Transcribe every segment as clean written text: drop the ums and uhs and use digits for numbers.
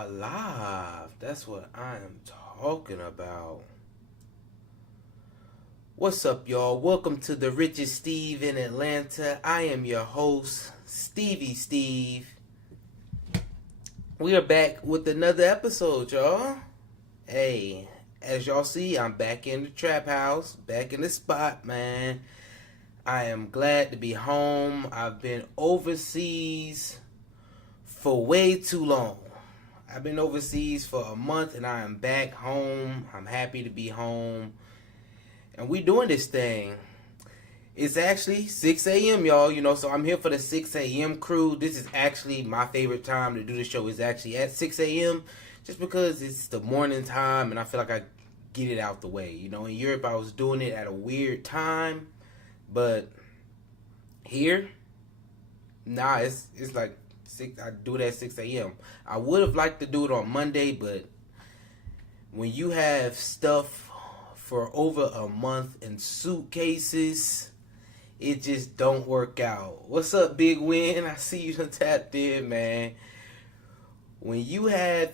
are live. That's what I am talking about. What's up, y'all? Welcome to the Richest Steve in Atlanta. I am your host, Stevie Steve. We are back with another episode, y'all. Hey, as y'all see, I'm back in the trap house, back in the spot, man. I am glad to be home. I've been overseas for way too long. I've been overseas for a month and I am back home. I'm happy to be home. And we doing this thing. It's actually 6 a.m., y'all, so I'm here for the 6 a.m. crew. This is actually my favorite time to do the show. Is actually at 6 a.m. just because it's the morning time and I feel like I get it out the way. In Europe I was doing it at a weird time, but here, nah, it's like 6. I do it at 6 a.m. I would have liked to do it on Monday, but when you have stuff for over a month in suitcases, it just don't work out. What's up, Big Win? I see you done tapped in, man. When you have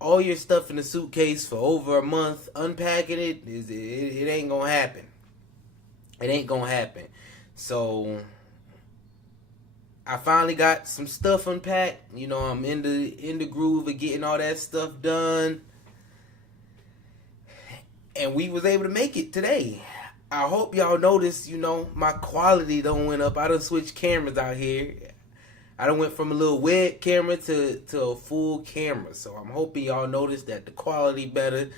all your stuff in the suitcase for over a month, unpacking it ain't gonna happen. It ain't gonna happen. So I finally got some stuff unpacked. I'm in the groove of getting all that stuff done. And we was able to make it today. I hope y'all noticed, my quality done went up. I done switched cameras out here. I done went from a little web camera to a full camera. So I'm hoping y'all noticed that the quality better.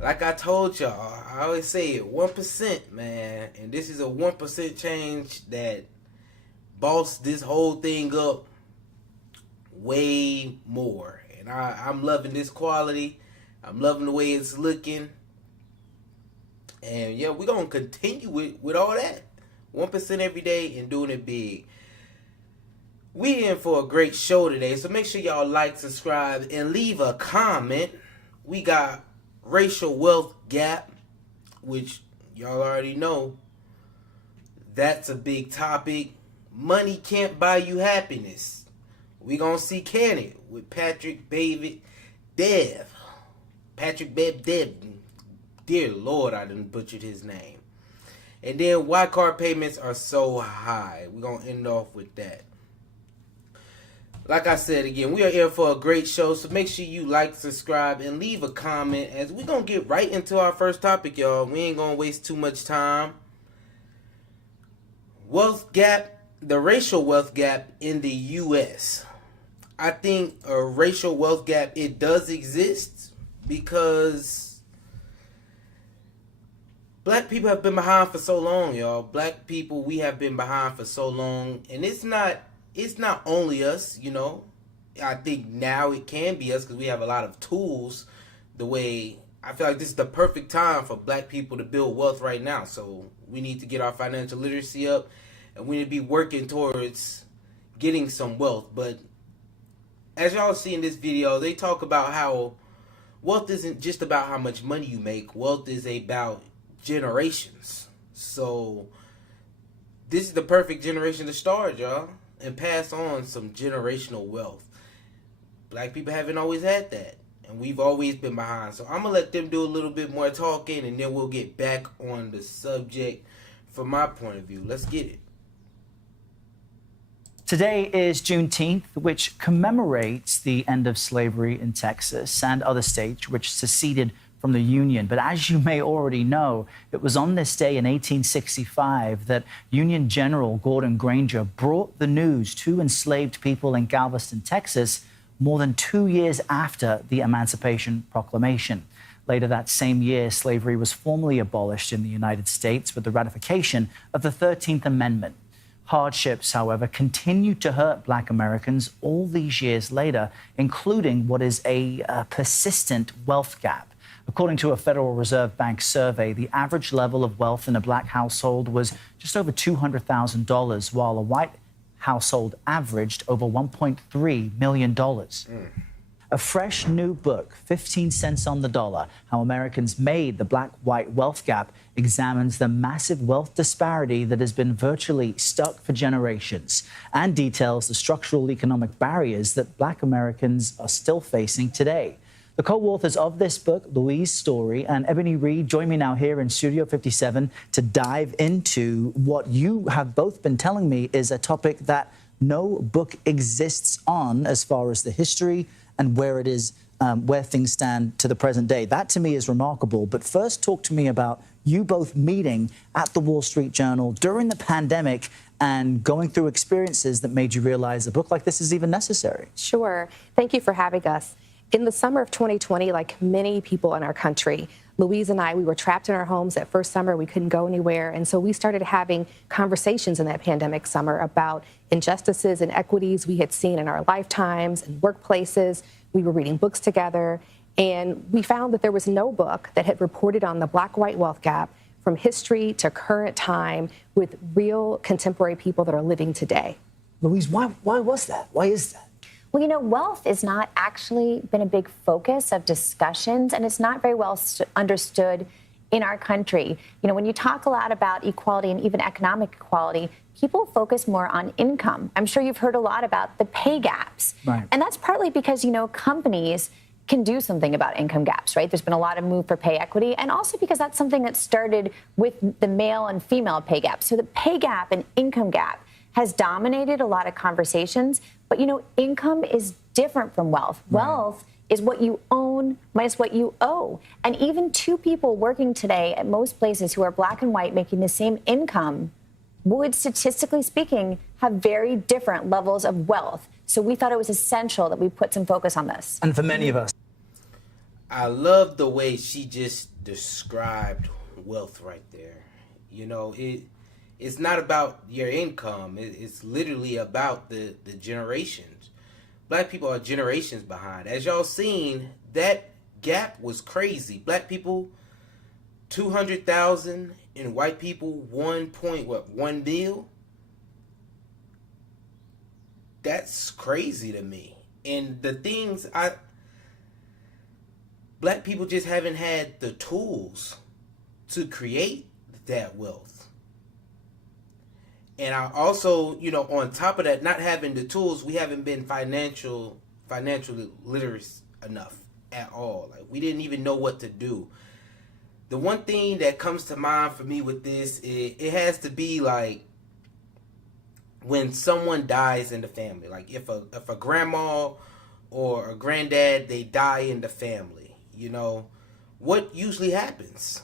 Like I told y'all, I always say it, 1%, man. And this is a 1% change that bossed this whole thing up way more. And I'm loving this quality. I'm loving the way it's looking. And yeah, we're going to continue with all that. 1% every day and doing it big. We in for a great show today. So make sure y'all like, subscribe, and leave a comment. We got racial wealth gap, which y'all already know. That's a big topic. Money can't buy you happiness. We gonna see can it with Patrick David Dev. Patrick Bev Dev. Dear Lord, I done butchered his name. And then why car payments are so high. We're gonna end off with that. Like I said again, we are here for a great show, so make sure you like, subscribe, and leave a comment as we're gonna get right into our first topic, y'all. We ain't gonna waste too much time. Wealth gap. The racial wealth gap in the U.S. I think a racial wealth gap, it does exist because black people have been behind for so long, y'all. Black people, we have been behind for so long. And it's not only us, I think now it can be us because we have a lot of tools. The way I feel like this is the perfect time for black people to build wealth right now. So we need to get our financial literacy up. And we need to be working towards getting some wealth. But as y'all see in this video, they talk about how wealth isn't just about how much money you make. Wealth is about generations. So this is the perfect generation to start, y'all, and pass on some generational wealth. Black people haven't always had that. And we've always been behind. So I'm going to let them do a little bit more talking, and then we'll get back on the subject from my point of view. Let's get it. Today is Juneteenth, which commemorates the end of slavery in Texas and other states which seceded from the Union. But as you may already know, it was on this day in 1865 that Union General Gordon Granger brought the news to enslaved people in Galveston, Texas, more than 2 years after the Emancipation Proclamation. Later that same year, slavery was formally abolished in the United States with the ratification of the 13th Amendment. Hardships, however, continue to hurt Black Americans all these years later, including what is a persistent wealth gap. According to a Federal Reserve Bank survey, the average level of wealth in a Black household was just over $200,000, while a white household averaged over $1.3 million. A fresh new book, 15 cents on the dollar, How Americans Made the Black-White Wealth Gap, examines the massive wealth disparity that has been virtually stuck for generations and details the structural economic barriers that Black Americans are still facing today. The co-authors of this book, Louise Story and Ebony Reed, join me now here in Studio 57 to dive into what you have both been telling me is a topic that no book exists on as far as the history and where it is, where things stand to the present day. That to me is remarkable. But first, talk to me about you both meeting at the Wall Street Journal during the pandemic and going through experiences that made you realize a book like this is even necessary. Sure. Thank you for having us. In the summer of 2020, like many people in our country, Louise and I, we were trapped in our homes that first summer. We couldn't go anywhere. And so we started having conversations in that pandemic summer about injustices and inequities we had seen in our lifetimes and workplaces. We were reading books together. And we found that there was no book that had reported on the Black-White wealth gap from history to current time with real contemporary people that are living today. Louise, why was that? Why is that? Well, you know, wealth has not actually been a big focus of discussions, and it's not very well understood in our country. You know, when you talk a lot about equality and even economic equality, people focus more on income. I'm sure you've heard a lot about the pay gaps. Right. And that's partly because, you know, companies can do something about income gaps, right? There's been a lot of move for pay equity, and also because that's something that started with the male and female pay gap. So the pay gap and income gap has dominated a lot of conversations. But, you know, income is different from wealth. Right. Wealth is what you own minus what you owe. And even two people working today at most places who are Black and white making the same income would, statistically speaking, have very different levels of wealth. So we thought it was essential that we put some focus on this. And for many of us, I love the way she just described wealth right there. You know, it's not about your income. It's literally about the generations. Black people are generations behind. As y'all seen, that gap was crazy. Black people, 200,000, and white people, 1 mil. That's crazy to me. And the things Black people just haven't had the tools to create that wealth. And I also, you know, on top of that, not having the tools, we haven't been financially literate enough at all. Like, we didn't even know what to do. The one thing that comes to mind for me with this, it has to be like when someone dies in the family. Like if a grandma or a granddad, they die in the family, you know, what usually happens?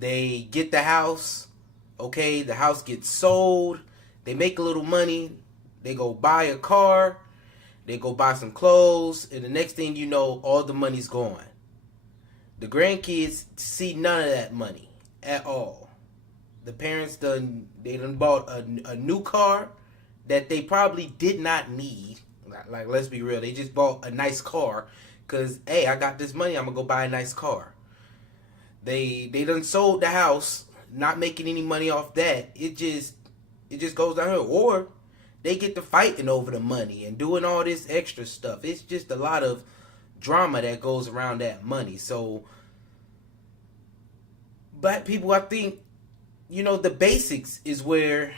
They get the house. Okay, the house gets sold, they make a little money, they go buy a car, they go buy some clothes, and the next thing you know, all the money's gone. The grandkids see none of that money at all. The parents done bought a new car that they probably did not need. Like, let's be real, they just bought a nice car because, hey, I got this money, I'm gonna go buy a nice car. They done sold the house, not making any money off that. It just goes down here. Or they get to fighting over the money and doing all this extra stuff. It's just a lot of drama that goes around that money. So Black people, I think, you know, the basics is where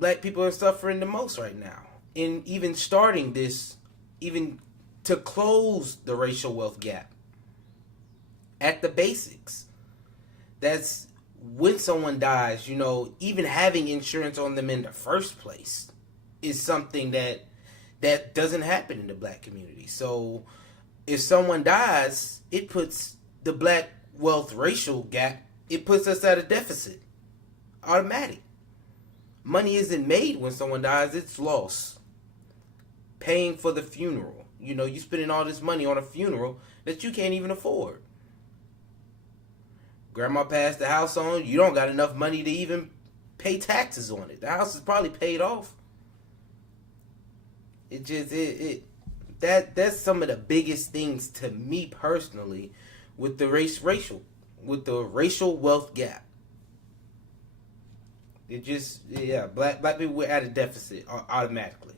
Black people are suffering the most right now. In even starting this, even to close the racial wealth gap at the basics. That's when someone dies, you know, even having insurance on them in the first place is something that doesn't happen in the Black community. So if someone dies, it puts the Black wealth racial gap, it puts us at a deficit. Automatic. Money isn't made when someone dies, it's lost. Paying for the funeral. You know, you spending all this money on a funeral that you can't even afford. Grandma passed the house on, you don't got enough money to even pay taxes on it. The house is probably paid off. That's some of the biggest things to me personally with the racial wealth gap. It just, Black people were at a deficit automatically.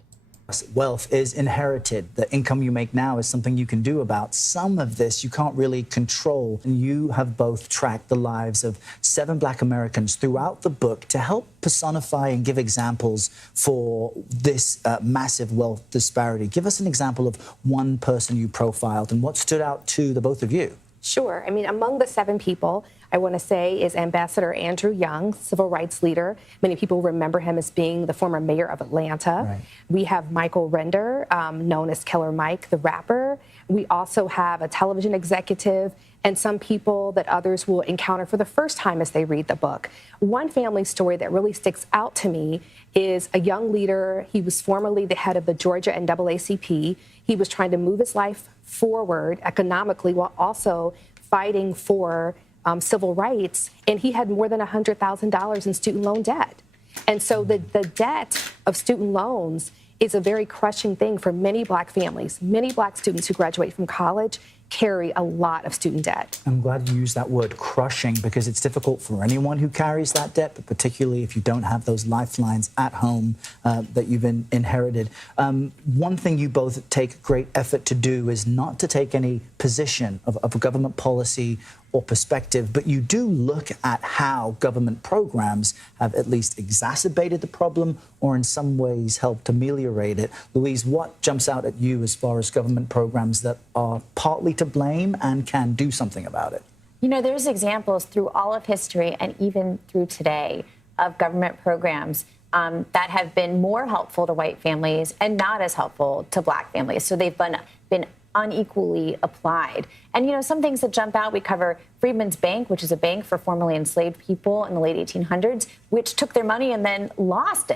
Wealth is inherited. The income you make now is something you can do about. Some of this you can't really control. And you have both tracked the lives of 7 Black Americans throughout the book to help personify and give examples for this massive wealth disparity. Give us an example of one person you profiled and what stood out to the both of you. Sure. I mean, among the 7 people, I want to say is Ambassador Andrew Young, civil rights leader. Many people remember him as being the former mayor of Atlanta. Right. We have Michael Render, known as Killer Mike, the rapper. We also have a television executive and some people that others will encounter for the first time as they read the book. One family story that really sticks out to me is a young leader. He was formerly the head of the Georgia NAACP. He was trying to move his life forward economically while also fighting for civil rights, and he had more than $100,000 in student loan debt. And so the debt of student loans is a very crushing thing for many Black families. Many Black students who graduate from college carry a lot of student debt. I'm glad you used that word, crushing, because it's difficult for anyone who carries that debt, but particularly if you don't have those lifelines at home that you've inherited. One thing you both take great effort to do is not to take any position of a government policy or perspective, but you do look at how government programs have at least exacerbated the problem or in some ways helped ameliorate it. Louise, what jumps out at you as far as government programs that are partly to blame and can do something about it? You know, there's examples through all of history and even through today of government programs that have been more helpful to white families and not as helpful to Black families. So they've been unequally applied. And, you know, some things that jump out, we cover Freedmen's Bank, which is a bank for formerly enslaved people in the late 1800s, which took their money and then lost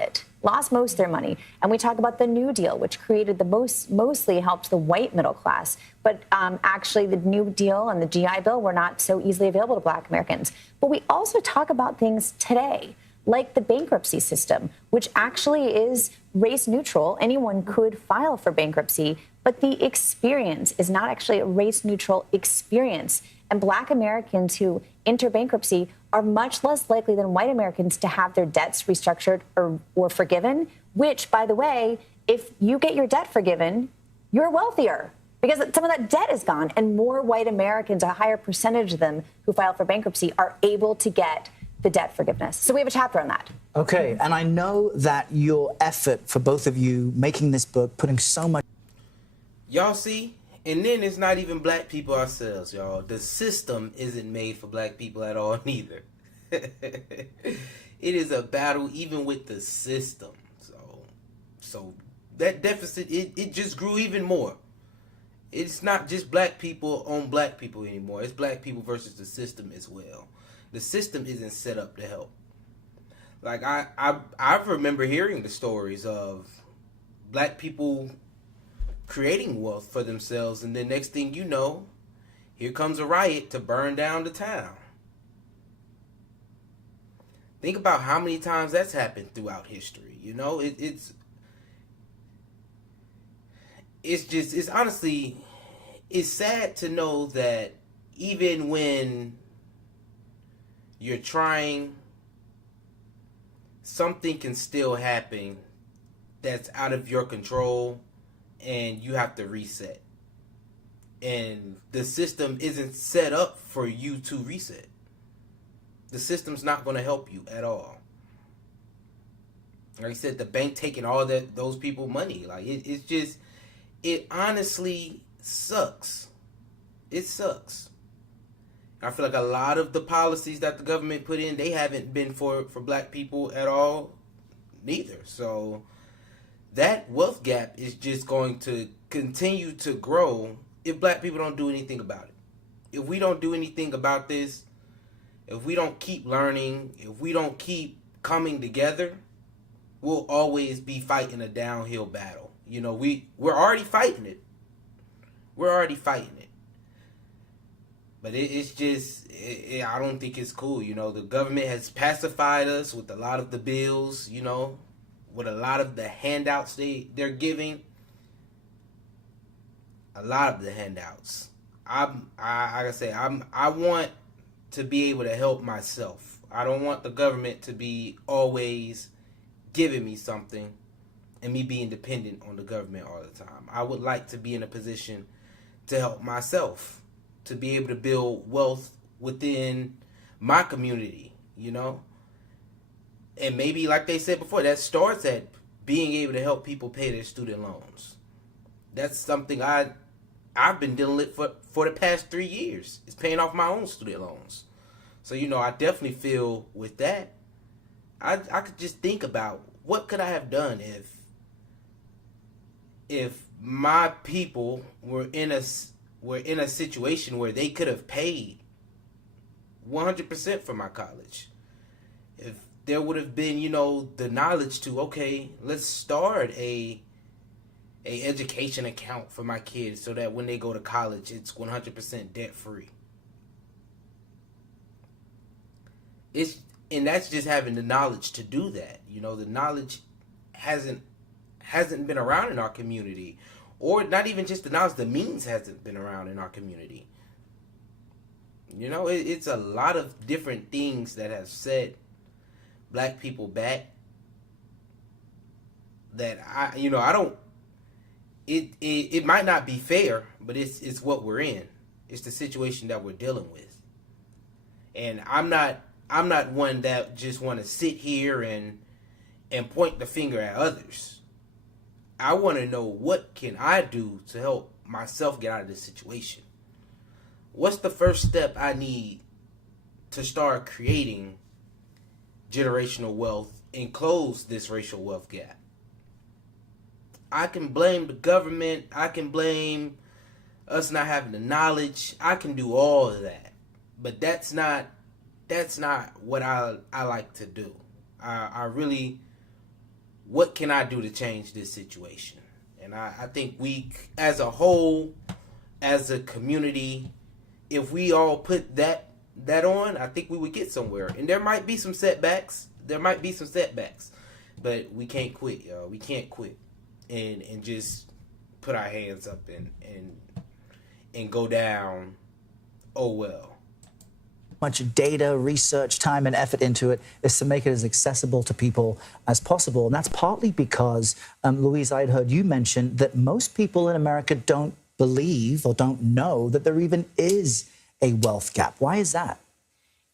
most of their money. And we talk about the New Deal, which created mostly helped the white middle class. But actually, the New Deal and the GI Bill were not so easily available to Black Americans. But we also talk about things today, like the bankruptcy system, which actually is race neutral. Anyone could file for bankruptcy, but the experience is not actually a race neutral experience. And Black Americans who enter bankruptcy are much less likely than white Americans to have their debts restructured or forgiven, which, by the way, if you get your debt forgiven, you're wealthier because some of that debt is gone. And more white Americans, a higher percentage of them who file for bankruptcy, are able to get the debt forgiveness. So we have a chapter on that. Okay, and I know that your effort for both of you making this book, putting so much... Y'all see? And then it's not even Black people ourselves, y'all. The system isn't made for Black people at all, neither. It is a battle even with the system. So that deficit, it just grew even more. It's not just Black people on Black people anymore. It's Black people versus the system as well. The system isn't set up to help. Like, I remember hearing the stories of Black people creating wealth for themselves, and the next thing you know, here comes a riot to burn down the town. Think about how many times that's happened throughout history. You know, it's honestly, it's sad to know that even when you're trying, something can still happen that's out of your control, and you have to reset. And the system isn't set up for you to reset. The system's not going to help you at all. Like I said, the bank taking all those people money. Like, it honestly sucks. It sucks. I feel like a lot of the policies that the government put in, they haven't been for Black people at all, neither. So that wealth gap is just going to continue to grow if Black people don't do anything about it. If we don't do anything about this, if we don't keep learning, if we don't keep coming together, we'll always be fighting a downhill battle. You know, we're already fighting it. We're already fighting it. But it's just, I don't think it's cool. You know, the government has pacified us with a lot of the bills, you know, with a lot of the handouts they're giving. A lot of the handouts. I want to be able to help myself. I don't want the government to be always giving me something and me being dependent on the government all the time. I would like to be in a position to help myself, to be able to build wealth within my community, you know? And maybe, like they said before, that starts at being able to help people pay their student loans. That's something I've been dealing with for the past 3 years. It's paying off my own student loans. So, you know, I definitely feel with that, I could just think about what could I have done if my people were in a situation where they could have paid 100% for my college. If there would have been, you know, the knowledge to, okay, let's start a education account for my kids so that when they go to college, it's 100% debt free. And that's just having the knowledge to do that. You know, the knowledge hasn't been around in our community, or not even just the knowledge, the means hasn't been around in our community. You know, it's a lot of different things that have set black people back that I don't. It might not be fair, but it's what we're in. It's the situation that we're dealing with, and I'm not one that just want to sit here and point the finger at others. I want to know, what can I do to help myself get out of this situation? What's the first step I need to start creating generational wealth and close this racial wealth gap? I can blame the government. I can blame us not having the knowledge. I can do all of that. But that's not what I like to do. I really, what can I do to change this situation? And I think we, as a whole, as a community, if we all put that on, I think we would get somewhere. And there might be some setbacks. But we can't quit, y'all. We can't quit and just put our hands up and go down, oh well. Much data, research, time, and effort into it is to make it as accessible to people as possible. And that's partly because, Louise, I had heard you mention that most people in America don't believe or don't know that there even is a wealth gap. Why is that?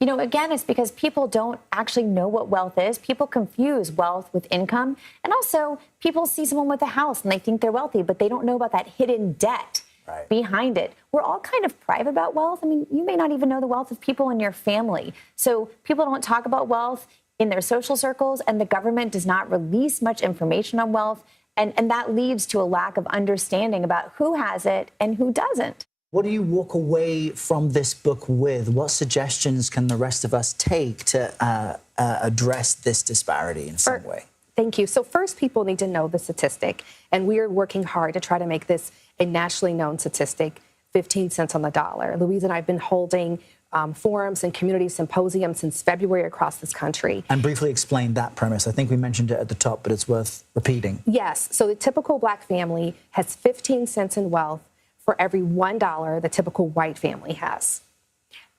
You know, again, it's because people don't actually know what wealth is. People confuse wealth with income. And also, people see someone with a house and they think they're wealthy, but they don't know about that hidden debt behind it. We're all kind of private about wealth. I mean, you may not even know the wealth of people in your family. So people don't talk about wealth in their social circles, and the government does not release much information on wealth. And that leads to a lack of understanding about who has it and who doesn't. What do you walk away from this book with? What suggestions can the rest of us take to address this disparity in some way? Thank you. So first, people need to know the statistic, and we are working hard to try to make this a nationally known statistic, 15 cents on the dollar. Louise and I have been holding forums and community symposiums since February across this country. And briefly explain that premise. I think we mentioned it at the top, but it's worth repeating. Yes. So the typical black family has 15 cents in wealth for every $1 the typical white family has.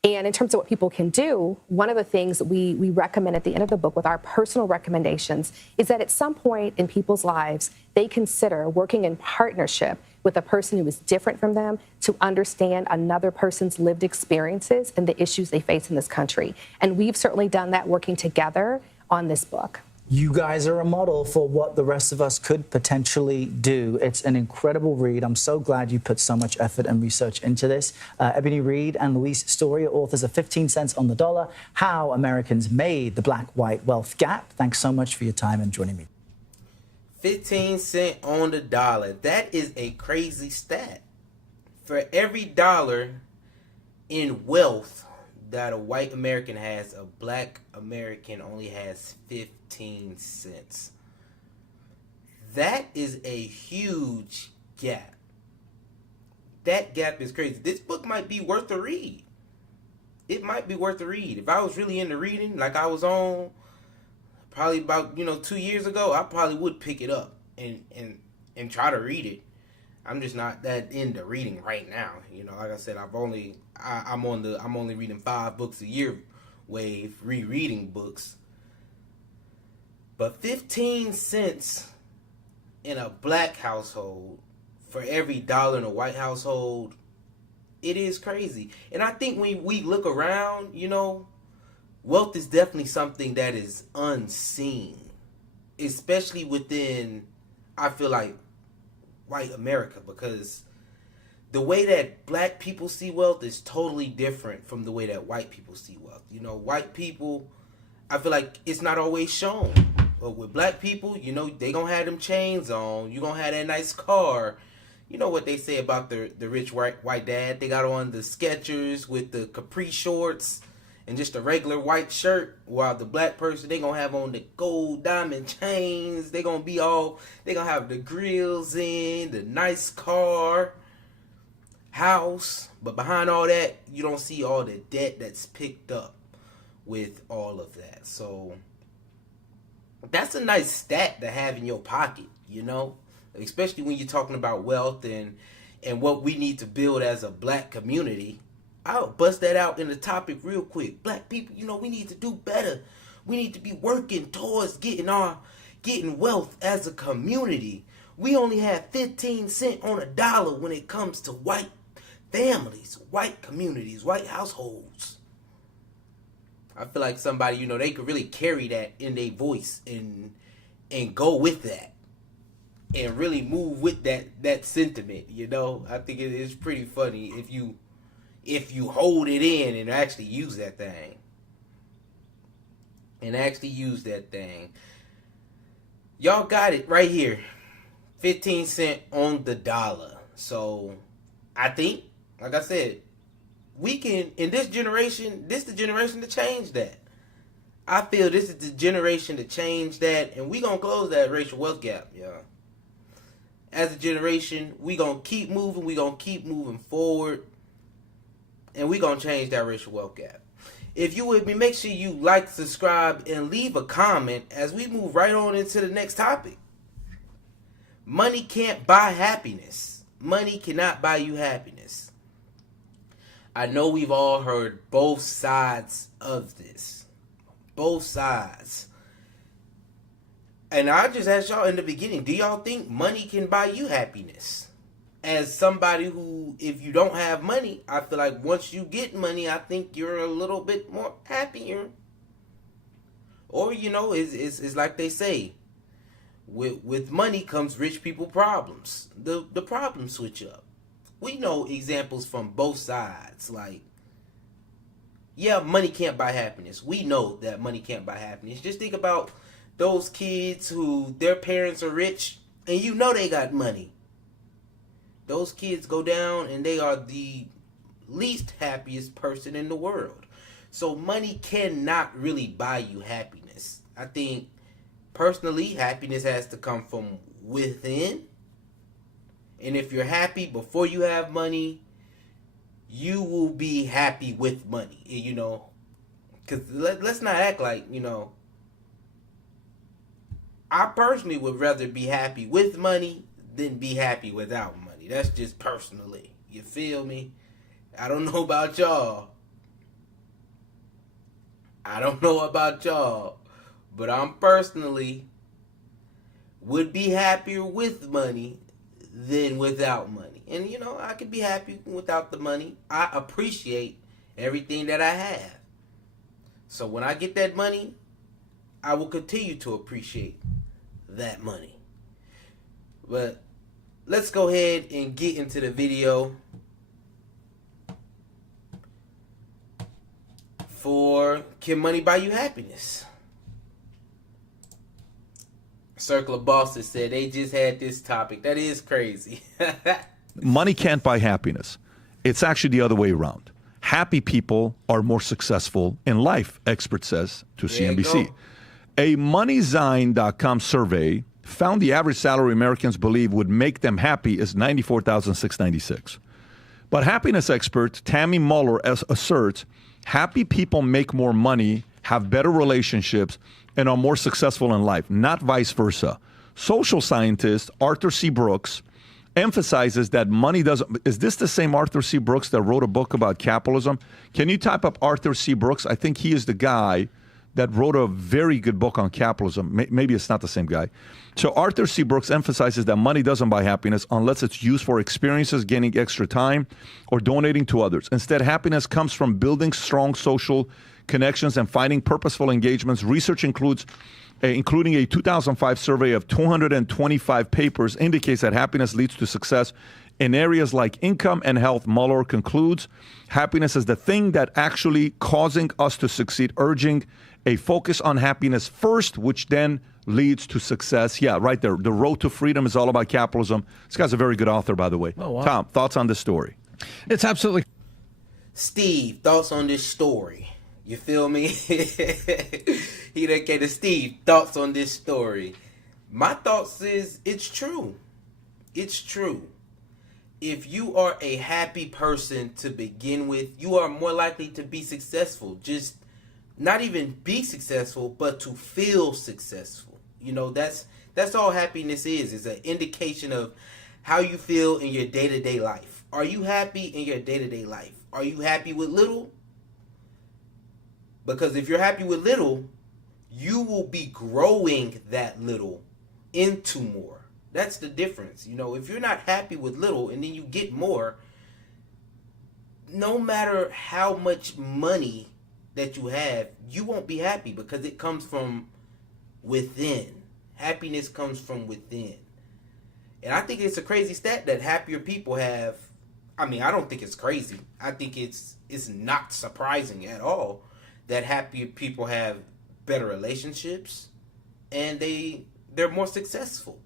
And in terms of what people can do, one of the things that we recommend at the end of the book with our personal recommendations is that at some point in people's lives, they consider working in partnership with a person who is different from them to understand another person's lived experiences and the issues they face in this country. And we've certainly done that working together on this book. You guys are a model for what the rest of us could potentially do. It's an incredible read. I'm so glad you put so much effort and research into this. Ebony Reed and Louise Story, authors of 15 Cents on the Dollar, How Americans Made the Black-White Wealth Gap. Thanks so much for your time and joining me. 15 cents on the dollar. That is a crazy stat. For every dollar in wealth that a white American has, a black American only has 15 cents. That is a huge gap. That gap is crazy. This book might be worth a read. It might be worth a read. If I was really into reading, like I was on probably about 2 years ago, I probably would pick it up and try to read it. I'm just not that into reading right now. Like I said, I'm only reading 5 books a year wave, rereading books. But 15 cents in a black household for every dollar in a white household, it is crazy. And I think when we look around, you know, wealth is definitely something that is unseen, especially within, I feel like, white America, because the way that black people see wealth is totally different from the way that white people see wealth. You know, white people, I feel like it's not always shown. But with black people, you know, they gonna have them chains on. You gonna have that nice car. You know what they say about the rich white dad? They got on the Skechers with the capri shorts and just a regular white shirt, while the black person, they gonna have on the gold diamond chains. They gonna have the grills in, the nice car, house. But behind all that, you don't see all the debt that's picked up with all of that. So that's a nice stat to have in your pocket, you know, especially when you're talking about wealth and what we need to build as a black community. I'll bust that out in the topic real quick. Black people, you know, we need to do better. We need to be working towards getting wealth as a community. We only have 15 cents on a dollar when it comes to white families, white communities, white households. I feel like somebody, you know, they could really carry that in their voice and go with that and really move with that sentiment, you know. I think it is pretty funny if you hold it in and actually use that thing. Y'all got it right here. 15 cents on the dollar. So I think, like I said, we can, in this generation, this is the generation to change that. I feel this is the generation to change that, and we gonna close that racial wealth gap, y'all. As a generation, we gonna keep moving forward, and we gonna change that racial wealth gap. If you with me, make sure you like, subscribe, and leave a comment as we move right on into the next topic. Money can't buy happiness. Money cannot buy you happiness. I know we've all heard both sides of this. Both sides. And I just asked y'all in the beginning, do y'all think money can buy you happiness? As somebody who, if you don't have money, I feel like once you get money, I think you're a little bit more happier. Or, you know, it's like they say, with money comes rich people problems. The problems switch up. We know examples from both sides. Like, yeah, money can't buy happiness. We know that money can't buy happiness. Just think about those kids who their parents are rich and you know they got money. Those kids go down and they are the least happiest person in the world. So money cannot really buy you happiness. I think personally, happiness has to come from within. And if you're happy before you have money, you will be happy with money, you know. Because let's not act like, you know, I personally would rather be happy with money than be happy without money. That's just personally. You feel me? I don't know about y'all. But I'm personally would be happier with money than without money. And, you know, I could be happy without the money. I appreciate everything that I have. So when I get that money, I will continue to appreciate that money. But let's go ahead and get into the video for Can Money Buy You Happiness? Circle of Bosses said they just had this topic. That is crazy. Money can't buy happiness. It's actually the other way around. Happy people are more successful in life, expert says to CNBC. A MoneyZine.com survey found the average salary Americans believe would make them happy is $94,696. But happiness expert Tammy Muller asserts happy people make more money, have better relationships, and are more successful in life, not vice versa. Social scientist Arthur C. Brooks emphasizes that money doesn't... Is this the same Arthur C. Brooks that wrote a book about capitalism? Can you type up Arthur C. Brooks? I think he is the guy that wrote a very good book on capitalism. Maybe it's not the same guy. So Arthur C. Brooks emphasizes that money doesn't buy happiness unless it's used for experiences, gaining extra time, or donating to others. Instead, happiness comes from building strong social connections and finding purposeful engagements. Research including a 2005 survey of 225 papers, indicates that happiness leads to success in areas like income and health. Muller concludes, happiness is the thing that actually causing us to succeed, urging a focus on happiness first, which then leads to success. Yeah, right there. The Road to Freedom is all about capitalism. This guy's a very good author, by the way. Oh, wow. Tom, thoughts on this story? It's absolutely. Steve, thoughts on this story? You feel me? He done gave to Steve thoughts on this story. My thoughts is it's true. It's true. If you are a happy person to begin with, you are more likely to be successful. Just not even be successful, but to feel successful. You know, that's all happiness is an indication of how you feel in your day-to-day life. Are you happy in your day-to-day life? Are you happy with little? Because if you're happy with little, you will be growing that little into more. That's the difference. You know, if you're not happy with little and then you get more, no matter how much money that you have, you won't be happy because it comes from within. Happiness comes from within. And I think it's a crazy stat that happier people have. I mean, I don't think it's crazy. I think it's not surprising at all that happier people have better relationships and they're more successful.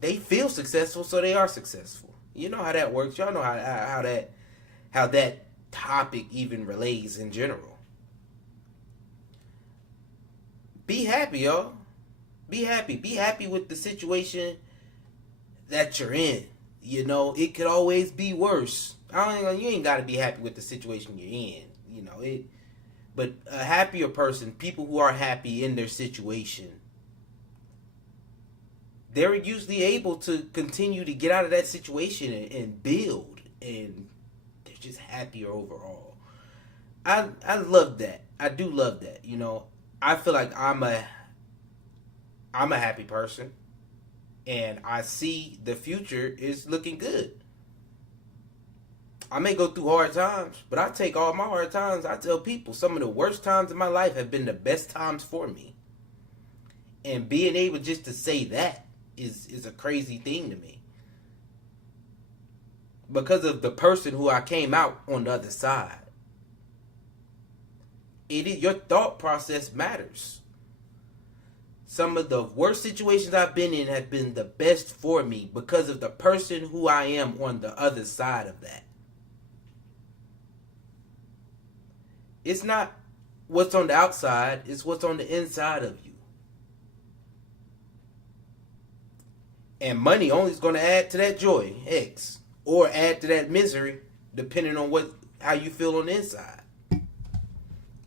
They feel successful, so they are successful. You know how that works. Y'all know how that topic even relates in general. Be happy, y'all. Be happy. Be happy with the situation that you're in. You know, it could always be worse. You ain't got to be happy with the situation you're in. You know it. But a happier person, people who are happy in their situation, they're usually able to continue to get out of that situation and build, and they're just happier overall. I love that. I do love that. You know, I feel like I'm a happy person, and I see the future is looking good. I may go through hard times, but I take all my hard times. I tell people some of the worst times in my life have been the best times for me. And being able just to say that is a crazy thing to me. Because of the person who I came out on the other side. Your thought process matters. Some of the worst situations I've been in have been the best for me because of the person who I am on the other side of that. It's not what's on the outside, it's what's on the inside of you. And money only is going to add to that joy, X, or add to that misery, depending on how you feel on the inside.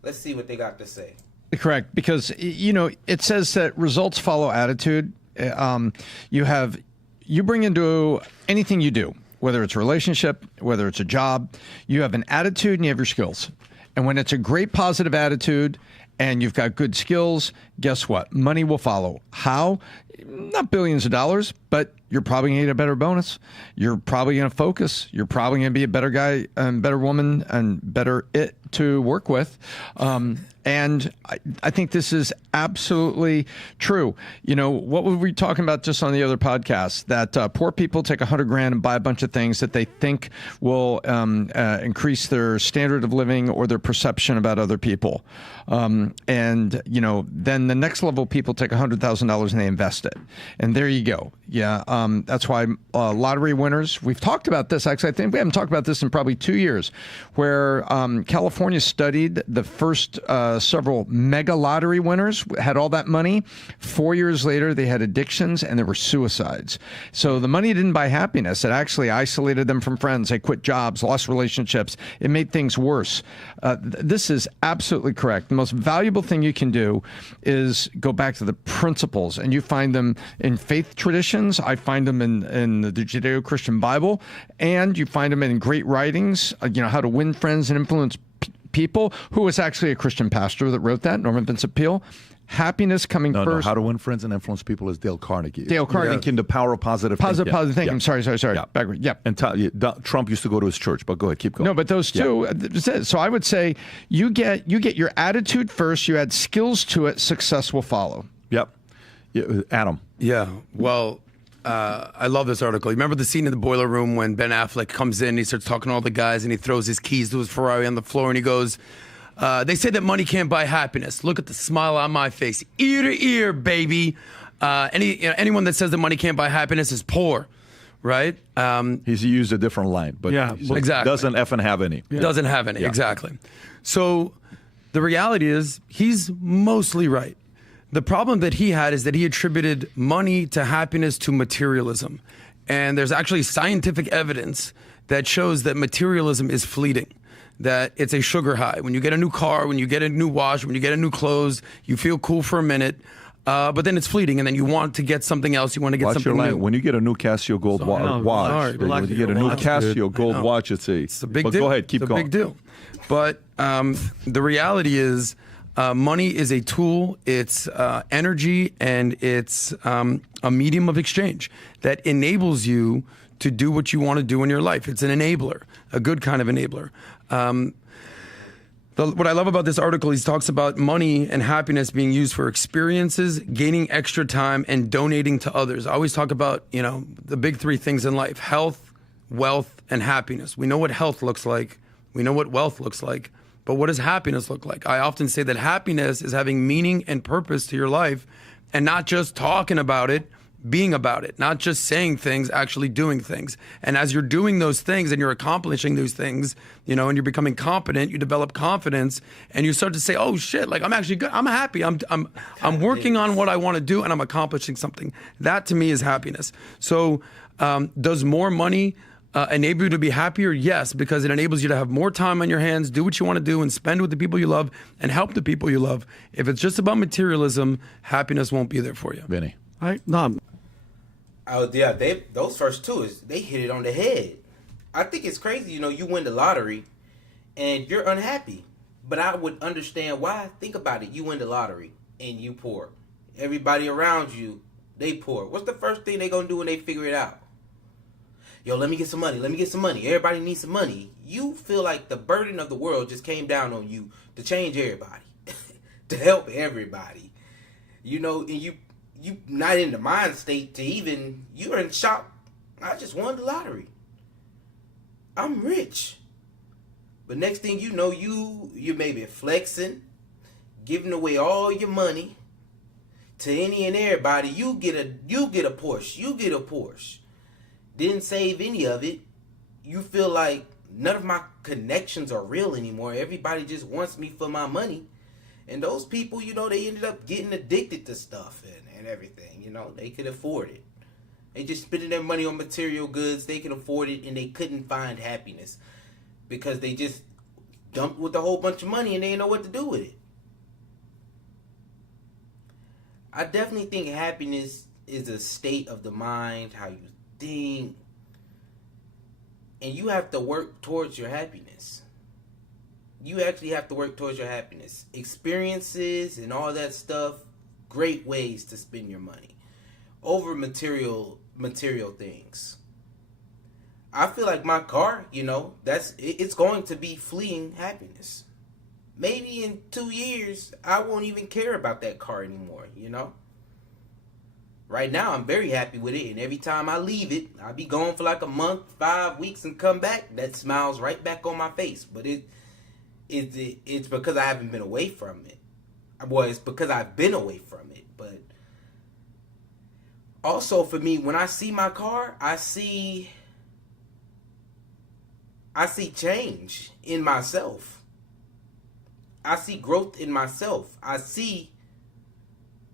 Let's see what they got to say. Correct, because, you know, it says that results follow attitude. You bring into anything you do, whether it's a relationship, whether it's a job, you have an attitude and you have your skills. And when it's a great positive attitude and you've got good skills, guess what? Money will follow. How? Not billions of dollars, but you're probably going to get a better bonus. You're probably going to focus. You're probably going to be a better guy and better woman and better it to work with. And I think this is absolutely true. You know, what were we talking about just on the other podcast? That poor people take $100,000 and buy a bunch of things that they think will increase their standard of living or their perception about other people. And, you know, then the next level people take $100,000 and they invest it. And there you go. Yeah. That's why lottery winners, we've talked about this. Actually, I think we haven't talked about this in probably 2 years, where California studied the first several mega lottery winners, had all that money. 4 years later, they had addictions and there were suicides. So the money didn't buy happiness. It actually isolated them from friends. They quit jobs, lost relationships. It made things worse. This is absolutely correct. The most valuable thing you can do is go back to the principles, and you find them in faith traditions. I find them in the Judeo-Christian Bible, and you find them in great writings, you know, how to win friends and influence people, who was actually a Christian pastor that wrote that, Norman Vincent Peale. Happiness coming No, first. How to Win Friends and Influence People is Dale Carnegie. Dale Carnegie. Thinking, The Power of Positive Positive thinking. Yeah. I'm sorry. Yeah. Backward. Yeah. And Trump used to go to his church, but go ahead, keep going. No, but those two. So I would say you get your attitude first. You add skills to it. Success will follow. Yep. Yeah, Adam. Yeah. Well, I love this article. You remember the scene in the boiler room when Ben Affleck comes in, he starts talking to all the guys, and he throws his keys to his Ferrari on the floor, and he goes, they say that money can't buy happiness. Look at the smile on my face. Ear to ear, baby. Anyone that says that money can't buy happiness is poor, right? He's used a different line, but exactly. doesn't effing have any. Yeah. Doesn't have any, exactly. So the reality is he's mostly right. The problem that he had is that he attributed money to happiness to materialism. And there's actually scientific evidence that shows that materialism is fleeting, that it's a sugar high. When you get a new car, when you get a new watch, when you get a new clothes, you feel cool for a minute, but then it's fleeting, and then you want to get something else. You want to get something new. When you get a new Casio gold watch, when you get a new Casio gold watch, it's a big deal. Go ahead, keep going. It's a big deal. But the reality is, money is a tool, it's energy, and it's a medium of exchange that enables you to do what you want to do in your life. It's an enabler, a good kind of enabler. What I love about this article, he talks about money and happiness being used for experiences, gaining extra time, and donating to others. I always talk about, the big three things in life: health, wealth, and happiness. We know what health looks like. We know what wealth looks like. But what does happiness look like? I often say that happiness is having meaning and purpose to your life, and not just talking about it, being about it, not just saying things, actually doing things. And as you're doing those things and you're accomplishing those things, and you're becoming competent, you develop confidence, and you start to say, oh shit, like I'm actually good. I'm happy. I'm working on what I want to do, and I'm accomplishing something. That to me is happiness. So does more money enable you to be happier? Yes, because it enables you to have more time on your hands, do what you want to do, and spend with the people you love, and help the people you love. If it's just about materialism, happiness won't be there for you. Vinny. Oh yeah, those first two they hit it on the head. I think it's crazy, you win the lottery and you're unhappy. But I would understand why. Think about it. You win the lottery and you poor. Everybody around you, they poor. What's the first thing they gonna do when they figure it out? Yo, let me get some money. Let me get some money. Everybody needs some money. You feel like the burden of the world just came down on you to change everybody, to help everybody. And you not in the mind state to even, you're in shock. I just won the lottery. I'm rich. But next thing you know, you maybe flexing, giving away all your money to any and everybody. You get a Porsche. You get a Porsche. Didn't save any of it. You feel like none of my connections are real anymore. Everybody just wants me for my money. And those people, they ended up getting addicted to stuff and everything. They could afford it. They just spending their money on material goods. They could afford it, and they couldn't find happiness because they just dumped with a whole bunch of money and they didn't know what to do with it. I definitely think happiness is a state of the mind, how you think, and you have to work towards your happiness. You actually have to work towards your happiness. Experiences and all that stuff, great ways to spend your money over material things. I feel like my car, it's going to be fleeting happiness. Maybe in 2 years, I won't even care about that car anymore, Right now, I'm very happy with it, and every time I leave it, I'll be gone for like a month, 5 weeks, and come back. That smile's right back on my face. But it's because I haven't been away from it. Well, it's because I've been away from it. But also for me, when I see my car, I see change in myself. I see growth in myself. I see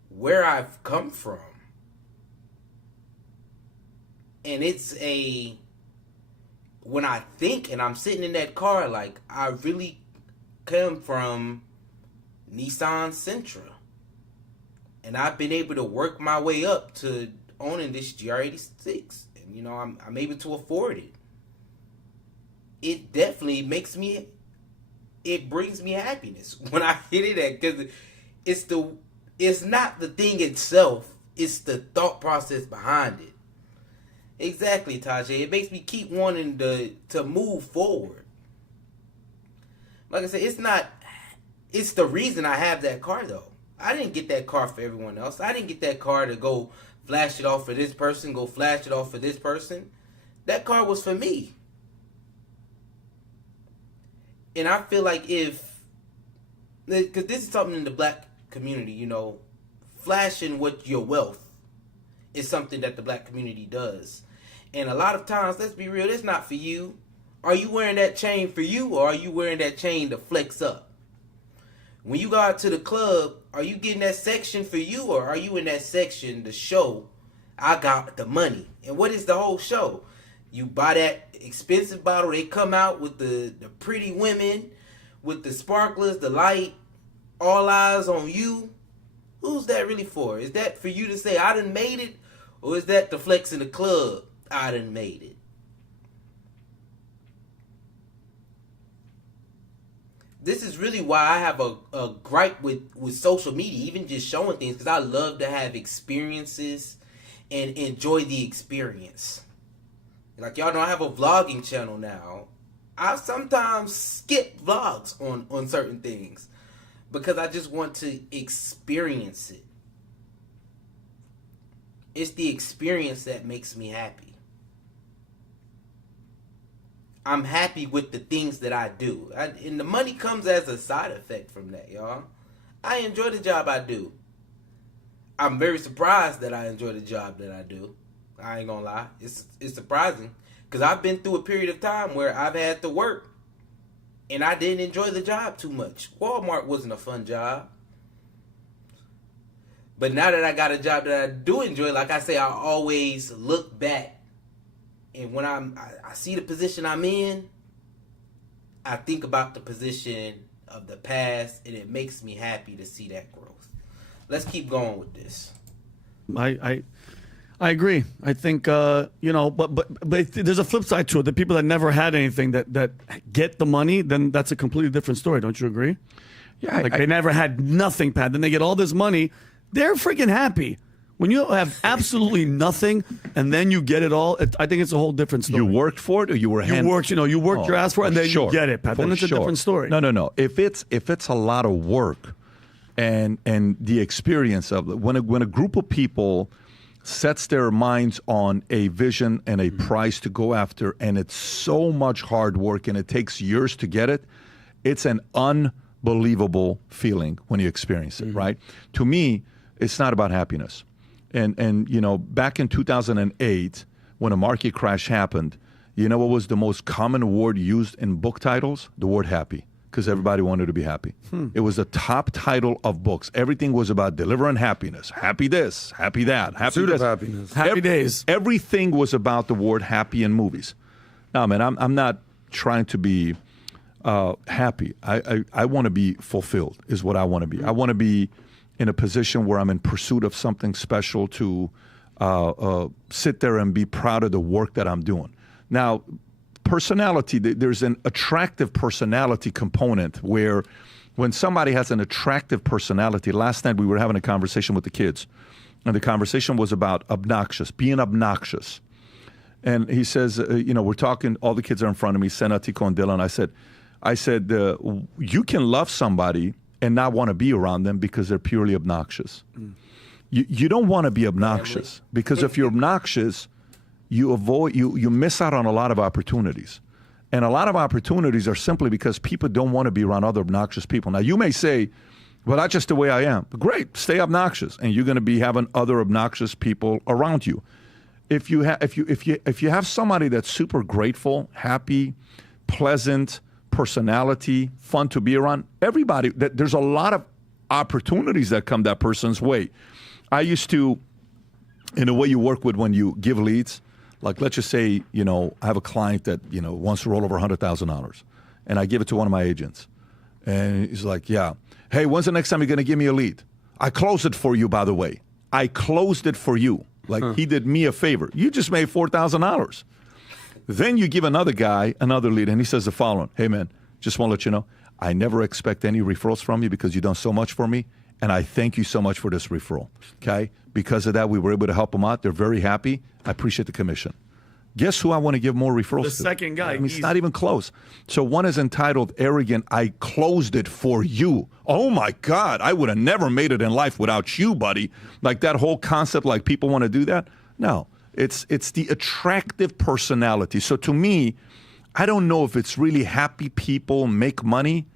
where I've come from. And when I think and I'm sitting in that car, like, I really come from Nissan Sentra. And I've been able to work my way up to owning this GR86. And, I'm able to afford it. It definitely makes me it brings me happiness when I hit it at, because it's not the thing itself, it's the thought process behind it. Exactly, Tajay. It makes me keep wanting to move forward. Like I said, it's the reason I have that car, though. I didn't get that car for everyone else. I didn't get that car to go flash it off for this person, go flash it off for this person. That car was for me. And I feel like because this is something in the black community, you know, flashing what your wealth is something that the black community does. And a lot of times, let's be real, it's not for you. Are you wearing that chain for you, or are you wearing that chain to flex up? When you go out to the club, are you getting that section for you, or are you in that section to show I got the money? And what is the whole show? You buy that expensive bottle, they come out with the pretty women, with the sparklers, the light, all eyes on you. Who's that really for? Is that for you to say, I done made it? Or is that to flex in the club, I done made it? This is really why I have a gripe with social media, even just showing things, because I love to have experiences and enjoy the experience. Like, y'all know I have a vlogging channel now. I sometimes skip vlogs on certain things because I just want to experience it. It's the experience that makes me happy. I'm happy with the things that I do. And the money comes as a side effect from that, y'all. I enjoy the job I do. I'm very surprised that I enjoy the job that I do. I ain't gonna lie. It's surprising. Because I've been through a period of time where I've had to work and I didn't enjoy the job too much. Walmart wasn't a fun job. But now that I got a job that I do enjoy, like I say, I always look back. And when I see the position I'm in, I think about the position of the past, and it makes me happy to see that growth. Let's keep going with this. I agree. I think but there's a flip side to it. The people that never had anything that get the money, then that's a completely different story. Don't you agree? Yeah, they never had nothing, Pat. Then they get all this money. They're freaking happy. When you have absolutely nothing and then you get it all, I think it's a whole different story. You worked for it, or you were you worked your ass for it, and then you get it, Pat. Then it's a different story. No. If it's a lot of work, and the experience of it, when a group of people sets their minds on a vision and a prize to go after, and it's so much hard work and it takes years to get it, it's an unbelievable feeling when you experience it, right? To me, it's not about happiness. And back in 2008, when a market crash happened, you know what was the most common word used in book titles? The word happy, because everybody wanted to be happy. It was the top title of books. Everything was about delivering happiness. Happy this, happy that, happy Pursuit this. of happiness. Happy days. Everything was about the word happy in movies. Now, man, I'm not trying to be happy. I want to be fulfilled is what I want to be. I want to be in a position where I'm in pursuit of something special to sit there and be proud of the work that I'm doing. Now, personality, there's an attractive personality component where when somebody has an attractive personality, last night we were having a conversation with the kids, and the conversation was about being obnoxious. And he says, we're talking, all the kids are in front of me, Senna, Tico, and Dylan. I said, you can love somebody and not want to be around them because they're purely obnoxious. You don't want to be obnoxious because if you're obnoxious, you miss out on a lot of opportunities. And a lot of opportunities are simply because people don't want to be around other obnoxious people. Now, you may say, well, that's just the way I am. Great, stay obnoxious, and you're going to be having other obnoxious people around you. If you have somebody that's super grateful, happy, pleasant, personality, fun to be around, there's a lot of opportunities that come that person's way. I used to, in the way you work with when you give leads, like let's just say, I have a client that, wants to roll over $100,000, and I give it to one of my agents. And he's like, yeah, hey, when's the next time you're going to give me a lead? I closed it for you, by the way. I closed it for you. Like he did me a favor. You just made $4,000. Then you give another guy another lead, and he says the following: hey, man, just want to let you know, I never expect any referrals from you because you've done so much for me. And I thank you so much for this referral. Okay? Because of that, we were able to help them out. They're very happy. I appreciate the commission. Guess who I want to give more referrals to? The second guy. I mean, it's not even close. So one is entitled Arrogant. I closed it for you. Oh my God. I would have never made it in life without you, buddy. Like that whole concept, like people want to do that. No, it's the attractive personality. So to me, I don't know if it's really happy people make money.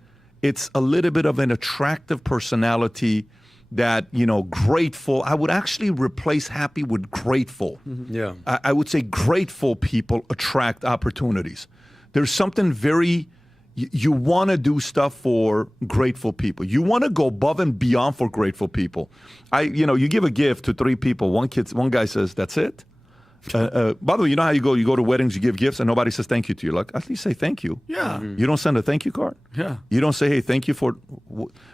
It's a little bit of an attractive personality that, grateful. I would actually replace happy with grateful. Yeah. I would say grateful people attract opportunities. There's something you want to do stuff for grateful people. You want to go above and beyond for grateful people. You give a gift to 3 people. One guy says, that's it? By the way, you know how you go to weddings, you give gifts, and nobody says thank you to you. Like, at least say thank you. Yeah. You don't send a thank you card. Yeah. You don't say, hey, thank you for.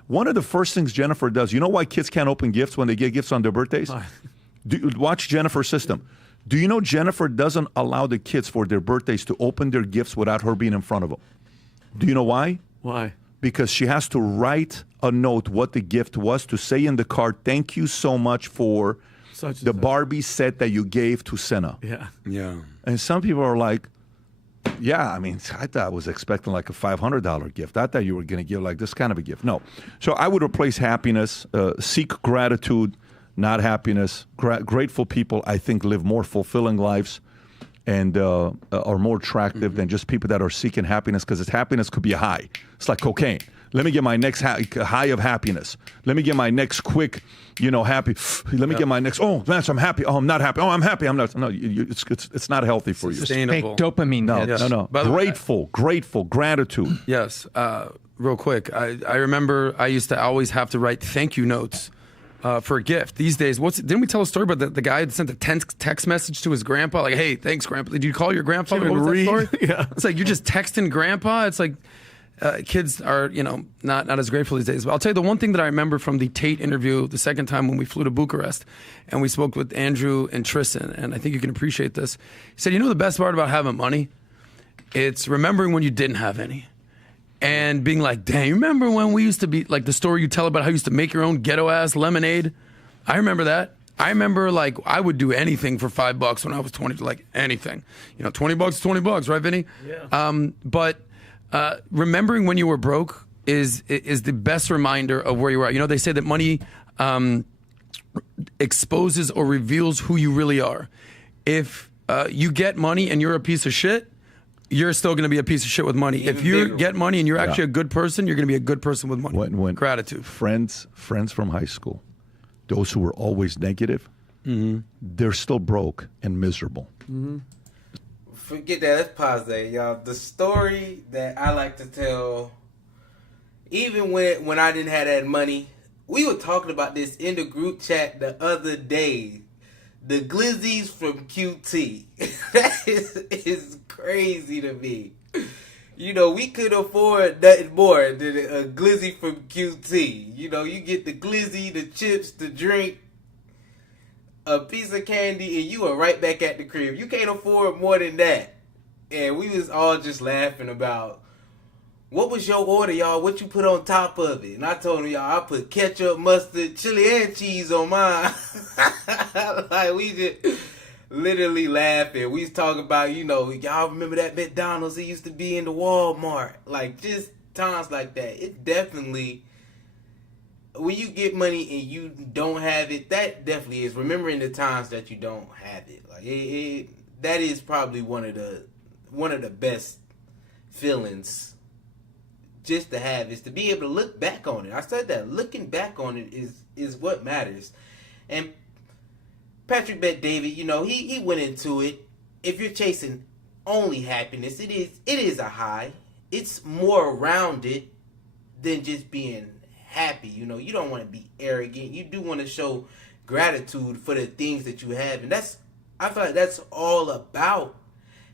One of the first things Jennifer does, you know why kids can't open gifts when they get gifts on their birthdays? Watch Jennifer's system. Do you know Jennifer doesn't allow the kids for their birthdays to open their gifts without her being in front of them? Do you know why? Why? Because she has to write a note what the gift was to say in the card, thank you so much for the Barbie set that you gave to Senna. Yeah. Yeah. And some people are like, yeah, I mean, I thought I was expecting like a $500 gift. I thought you were going to give like this kind of a gift. No. So I would replace happiness, seek gratitude, not happiness. Grateful people, I think, live more fulfilling lives and are more attractive than just people that are seeking happiness, because happiness could be a high. It's like cocaine. Let me get my next high of happiness. Let me get my next quick, happy. Let me get my next, oh, man, I'm happy. Oh, I'm not happy. Oh, I'm happy. I'm not. No, it's not healthy for you. Sustainable. Fake dopamine. No, hits. no. By the way, Grateful, gratitude. Yes. Real quick, I remember I used to always have to write thank you notes for a gift. These days, didn't we tell a story about the guy that sent a text message to his grandpa? Like, hey, thanks, grandpa. Did you call your grandfather? What was that story? Yeah. It's like you're just texting grandpa. It's like kids are, not as grateful these days. But I'll tell you the one thing that I remember from the Tate interview the second time when we flew to Bucharest and we spoke with Andrew and Tristan, and I think you can appreciate this. He said, the best part about having money? It's remembering when you didn't have any. And being like, dang, you remember when we used to be, like the story you tell about how you used to make your own ghetto-ass lemonade? I remember that. I remember, like, I would do anything for $5 when I was 20, like anything. $20 is $20, right, Vinny? Yeah. But remembering when you were broke is the best reminder of where you are. They say that money exposes or reveals who you really are. If you get money and you're a piece of shit, you're still going to be a piece of shit with money. If you get money and you're actually a good person, you're going to be a good person with money. When Gratitude. Friends from high school, those who were always negative, they're still broke and miserable. Mm-hmm. Forget that. Let's pause there, y'all. The story that I like to tell, even when I didn't have that money, we were talking about this in the group chat the other day. The glizzies from QT. That is crazy to me. We could afford nothing more than a glizzy from QT. You get the glizzy, the chips, the drink, a piece of candy, and you are right back at the crib. You can't afford more than that. And we was all just laughing about, what was your order, y'all? What you put on top of it? And I told them, y'all, I put ketchup, mustard, chili, and cheese on mine. Like, we just literally laughing. We was talking about, y'all remember that McDonald's? It used to be in the Walmart. Like, just times like that. It definitely, when you get money and you don't have it, that definitely is remembering the times that you don't have it. Like, that is probably one of the best feelings just to have, is to be able to look back on it. I said that looking back on it is what matters. And Patrick Bet David, he went into it. If you're chasing only happiness, it is a high. It's more around it than just being happy. You don't want to be arrogant. You do want to show gratitude for the things that you have, and I feel like that's all about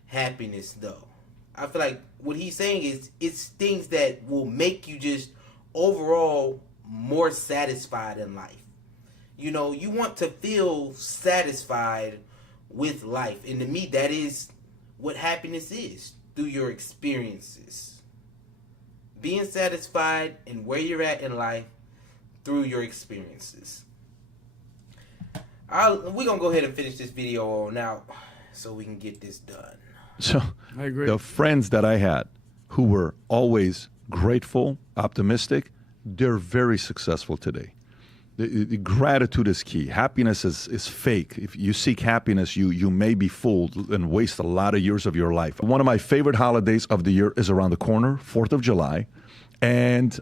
happiness, though. I feel like what he's saying is it's things that will make you just overall more satisfied in life. You want to feel satisfied with life. And to me, that is what happiness is, through your experiences. being satisfied in where you're at in life through your experiences. We're going to go ahead and finish this video on out so we can get this done. So I agree. the friends that I had who were always grateful, optimistic, they're very successful today. The gratitude is key. Happiness is fake. If you seek happiness, you may be fooled and waste a lot of years of your life. One of my favorite holidays of the year is around the corner, 4th of July. And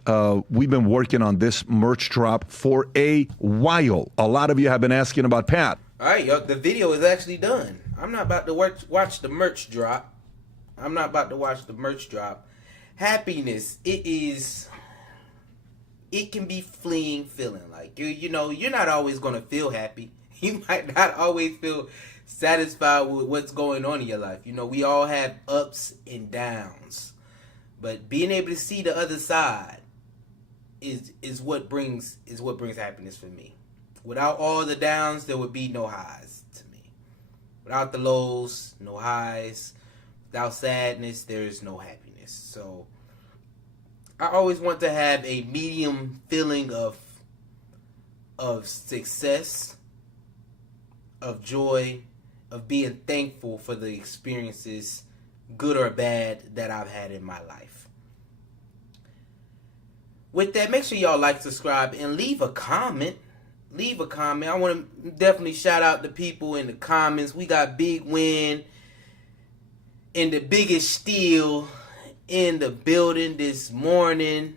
we've been working on this merch drop for a while. A lot of you have been asking about Pat. All right, y'all, the video is actually done. I'm not about to watch the merch drop. Happiness, it can be fleeting feeling. Like, you know, you're not always going to feel happy. You might not always feel satisfied with what's going on in your life. You know, we all have ups and downs. But being able to see the other side is what brings happiness for me. Without all the downs, there would be no highs to me. Without the lows, no highs. Without sadness, there is no happiness. So I always want to have a medium feeling of success, of joy, of being thankful for the experiences, good or bad, that I've had in my life. With that, make sure y'all like, subscribe, and leave a comment. I want to definitely shout out the people in the comments. We got Big Win and the Biggest Steal in the building this morning.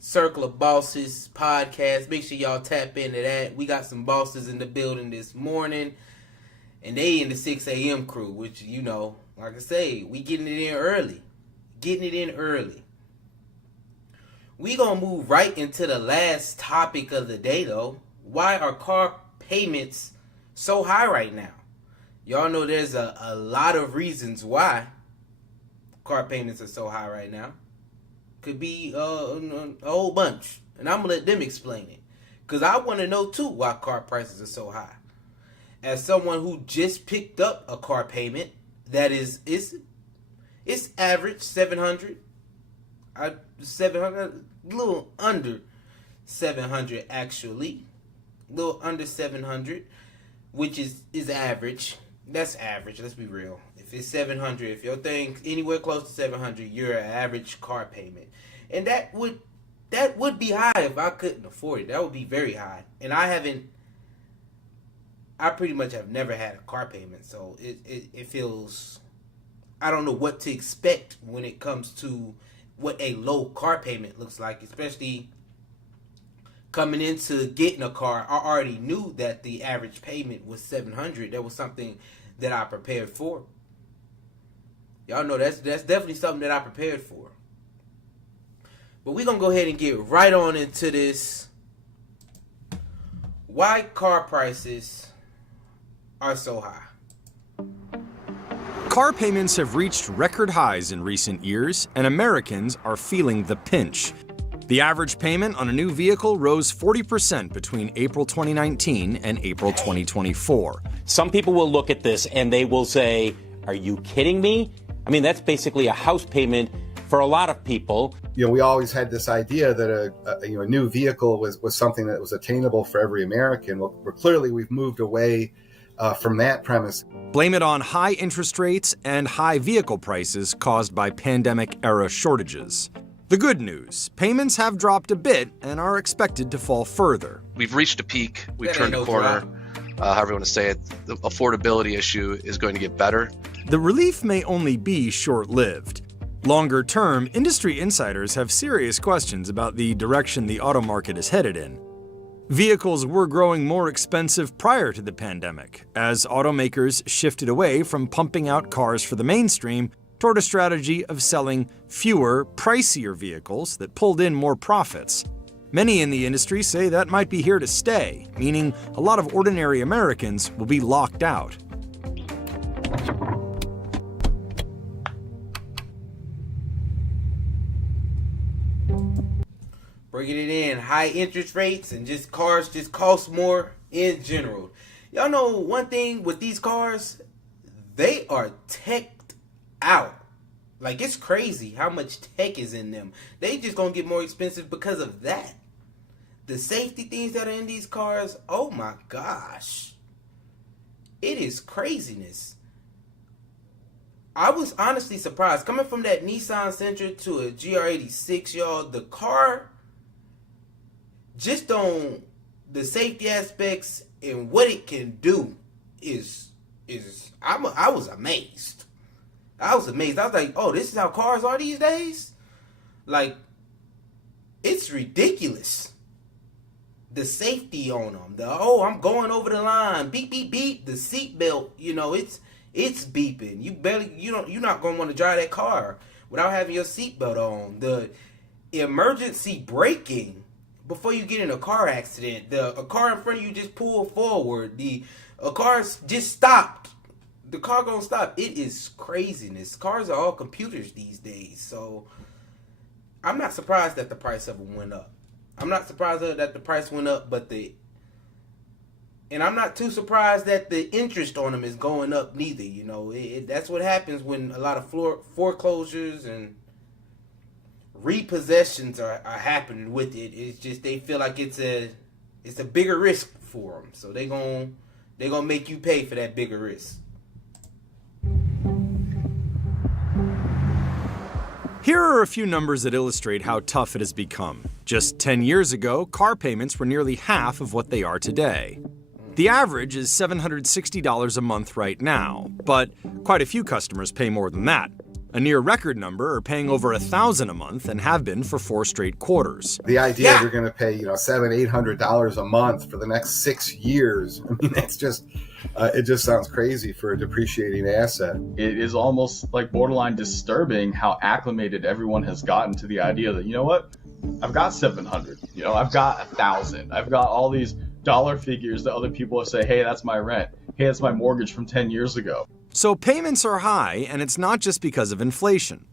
Circle of Bosses podcast. Make sure y'all tap into that. We got some bosses in the building this morning. And they in the 6 a.m. crew, which, you know, like I say, we getting it in early. We gonna move right into the last topic of the day, though. Why are car payments so high right now? Y'all know there's a lot of reasons why car payments are so high right now. Could be a whole bunch. And I'm going to let them explain it. Because I want to know, too, why car prices are so high. As someone who just picked up a car payment that is it's average $700. $700, a little under $700 actually. A little under $700, which is average. That's average, let's be real. If it's $700, if your thing's anywhere close to $700, you're an average car payment. And that would be high if I couldn't afford it. That would be very high. And I pretty much have never had a car payment, so it feels, I don't know what to expect when it comes to what a low car payment looks like, especially coming into getting a car. I already knew that the average payment was $700. That was something that I prepared for. Y'all know that's definitely something that I prepared for. But we're going to go ahead and get right on into this. Why car prices are so high. Car payments have reached record highs in recent years, and Americans are feeling the pinch. The average payment on a new vehicle rose 40% between April 2019 and April 2024. Some people will look at this and they will say, are you kidding me? I mean, that's basically a house payment for a lot of people. You know, we always had this idea that a new vehicle was something that was attainable for every American. Well, clearly we've moved away from that premise. Blame it on high interest rates and high vehicle prices caused by pandemic-era shortages. The good news, payments have dropped a bit and are expected to fall further. We've reached a peak. We've turned a corner. However you want to say it, the affordability issue is going to get better. The relief may only be short-lived. Longer term, industry insiders have serious questions about the direction the auto market is headed in. Vehicles were growing more expensive prior to the pandemic, as automakers shifted away from pumping out cars for the mainstream toward a strategy of selling fewer, pricier vehicles that pulled in more profits. Many in the industry say that might be here to stay, meaning a lot of ordinary Americans will be locked out. Bringing it in, high interest rates and just cars just cost more in general. Y'all know one thing with these cars, they are teched out. Like, it's crazy how much tech is in them. They just gonna get more expensive because of that. The safety things that are in these cars, oh my gosh. It is craziness. I was honestly surprised. Coming from that Nissan Sentra to a GR86, y'all, the car, just on the safety aspects and what it can do I was amazed. I was like, oh, this is how cars are these days? Like, it's ridiculous. The safety on them. I'm going over the line. Beep, beep, beep. The seatbelt, it's beeping. You're not going to want to drive that car without having your seatbelt on. The emergency braking before you get in a car accident. A car in front of you just pulled forward. A car just stopped. The car gonna stop. It is craziness. Cars are all computers these days. So I'm not surprised that the price of them went up. I'm not surprised that the price went up, and I'm not too surprised that the interest on them is going up neither. That's what happens when a lot of foreclosures and repossessions are happening with it. It's just they feel like it's a bigger risk for them, so they're gonna make you pay for that bigger risk. Here are a few numbers that illustrate how tough it has become. Just 10 years ago, car payments were nearly half of what they are today. The average is $760 a month right now, but quite a few customers pay more than that. A near record number are paying over $1,000 a month and have been for 4 straight quarters. The idea you're going to pay, $700-800 a month for the next 6 years. I mean, that's just, it just sounds crazy for a depreciating asset. It is almost like borderline disturbing how acclimated everyone has gotten to the idea that, I've got 700, I've got 1,000, I've got all these dollar figures that other people will say, hey, that's my rent. Hey, that's my mortgage from 10 years ago. So payments are high, and it's not just because of inflation.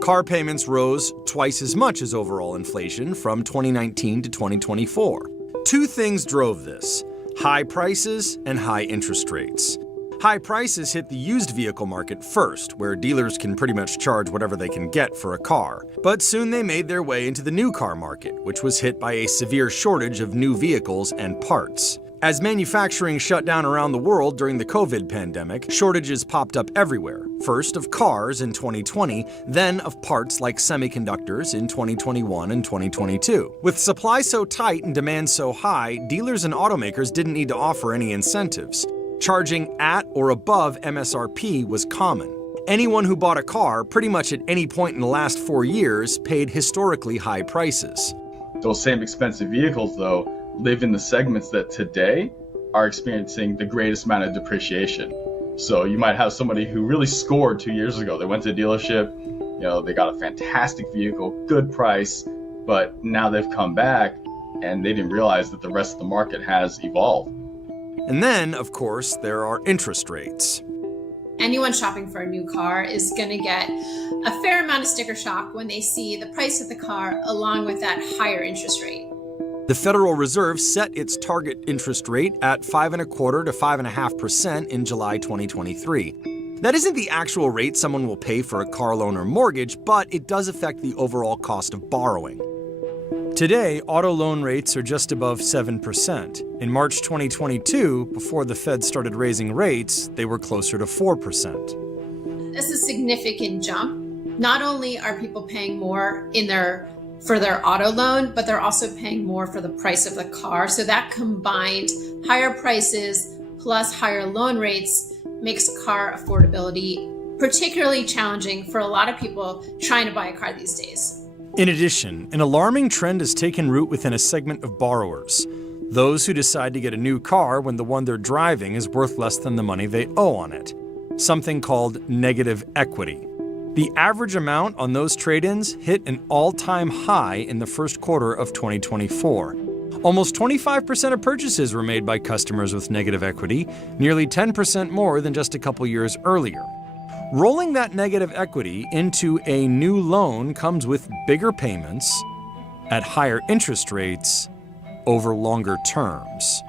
Car payments rose twice as much as overall inflation from 2019 to 2024. 2 things drove this: high prices and high interest rates. High prices hit the used vehicle market first, where dealers can pretty much charge whatever they can get for a car. But soon they made their way into the new car market, which was hit by a severe shortage of new vehicles and parts. As manufacturing shut down around the world during the COVID pandemic, shortages popped up everywhere. First of cars in 2020, then of parts like semiconductors in 2021 and 2022. With supply so tight and demand so high, dealers and automakers didn't need to offer any incentives. Charging at or above MSRP was common. Anyone who bought a car pretty much at any point in the last 4 years paid historically high prices. Those same expensive vehicles, though, live in the segments that today are experiencing the greatest amount of depreciation. So you might have somebody who really scored 2 years ago. They went to a dealership, they got a fantastic vehicle, good price, but now they've come back and they didn't realize that the rest of the market has evolved. And then, of course, there are interest rates. Anyone shopping for a new car is going to get a fair amount of sticker shock when they see the price of the car along with that higher interest rate. The Federal Reserve set its target interest rate at 5.25% to 5.5% in July 2023. That isn't the actual rate someone will pay for a car loan or mortgage, but it does affect the overall cost of borrowing. Today, auto loan rates are just above 7%. In March 2022, before the Fed started raising rates, they were closer to 4%. This is a significant jump. Not only are people paying more for their auto loan, but they're also paying more for the price of the car. So that combined higher prices plus higher loan rates makes car affordability particularly challenging for a lot of people trying to buy a car these days. In addition, an alarming trend has taken root within a segment of borrowers. Those who decide to get a new car when the one they're driving is worth less than the money they owe on it. Something called negative equity. The average amount on those trade-ins hit an all-time high in the first quarter of 2024. Almost 25% of purchases were made by customers with negative equity, nearly 10% more than just a couple years earlier. Rolling that negative equity into a new loan comes with bigger payments at higher interest rates over longer terms.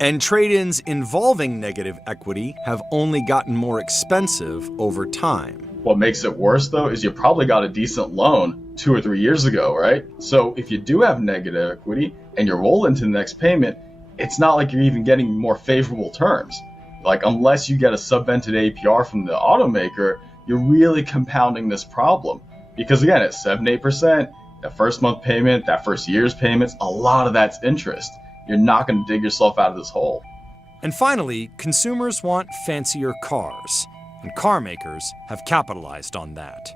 And trade-ins involving negative equity have only gotten more expensive over time. What makes it worse, though, is you probably got a decent loan 2 or 3 years ago, right? So if you do have negative equity and you roll into the next payment, it's not like you're even getting more favorable terms. Like, unless you get a subvented APR from the automaker, you're really compounding this problem. Because again, at 7-8%, that first month payment, that first year's payments, a lot of that's interest. You're not going to dig yourself out of this hole. And finally, consumers want fancier cars, and car makers have capitalized on that.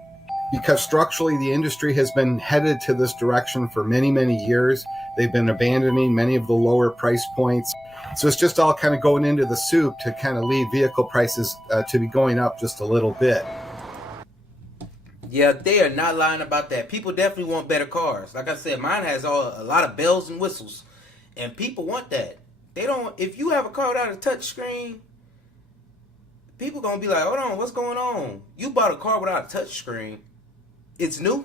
Because structurally the industry has been headed to this direction for many, many years. They've been abandoning many of the lower price points. So it's just all kind of going into the soup to kind of lead vehicle prices to be going up just a little bit. Yeah, they are not lying about that. People definitely want better cars. Like I said, mine has a lot of bells and whistles, and people want that. They don't. If you have a car without a touch screen, people gonna be like, "Hold on, what's going on? You bought a car without a touch screen. It's new,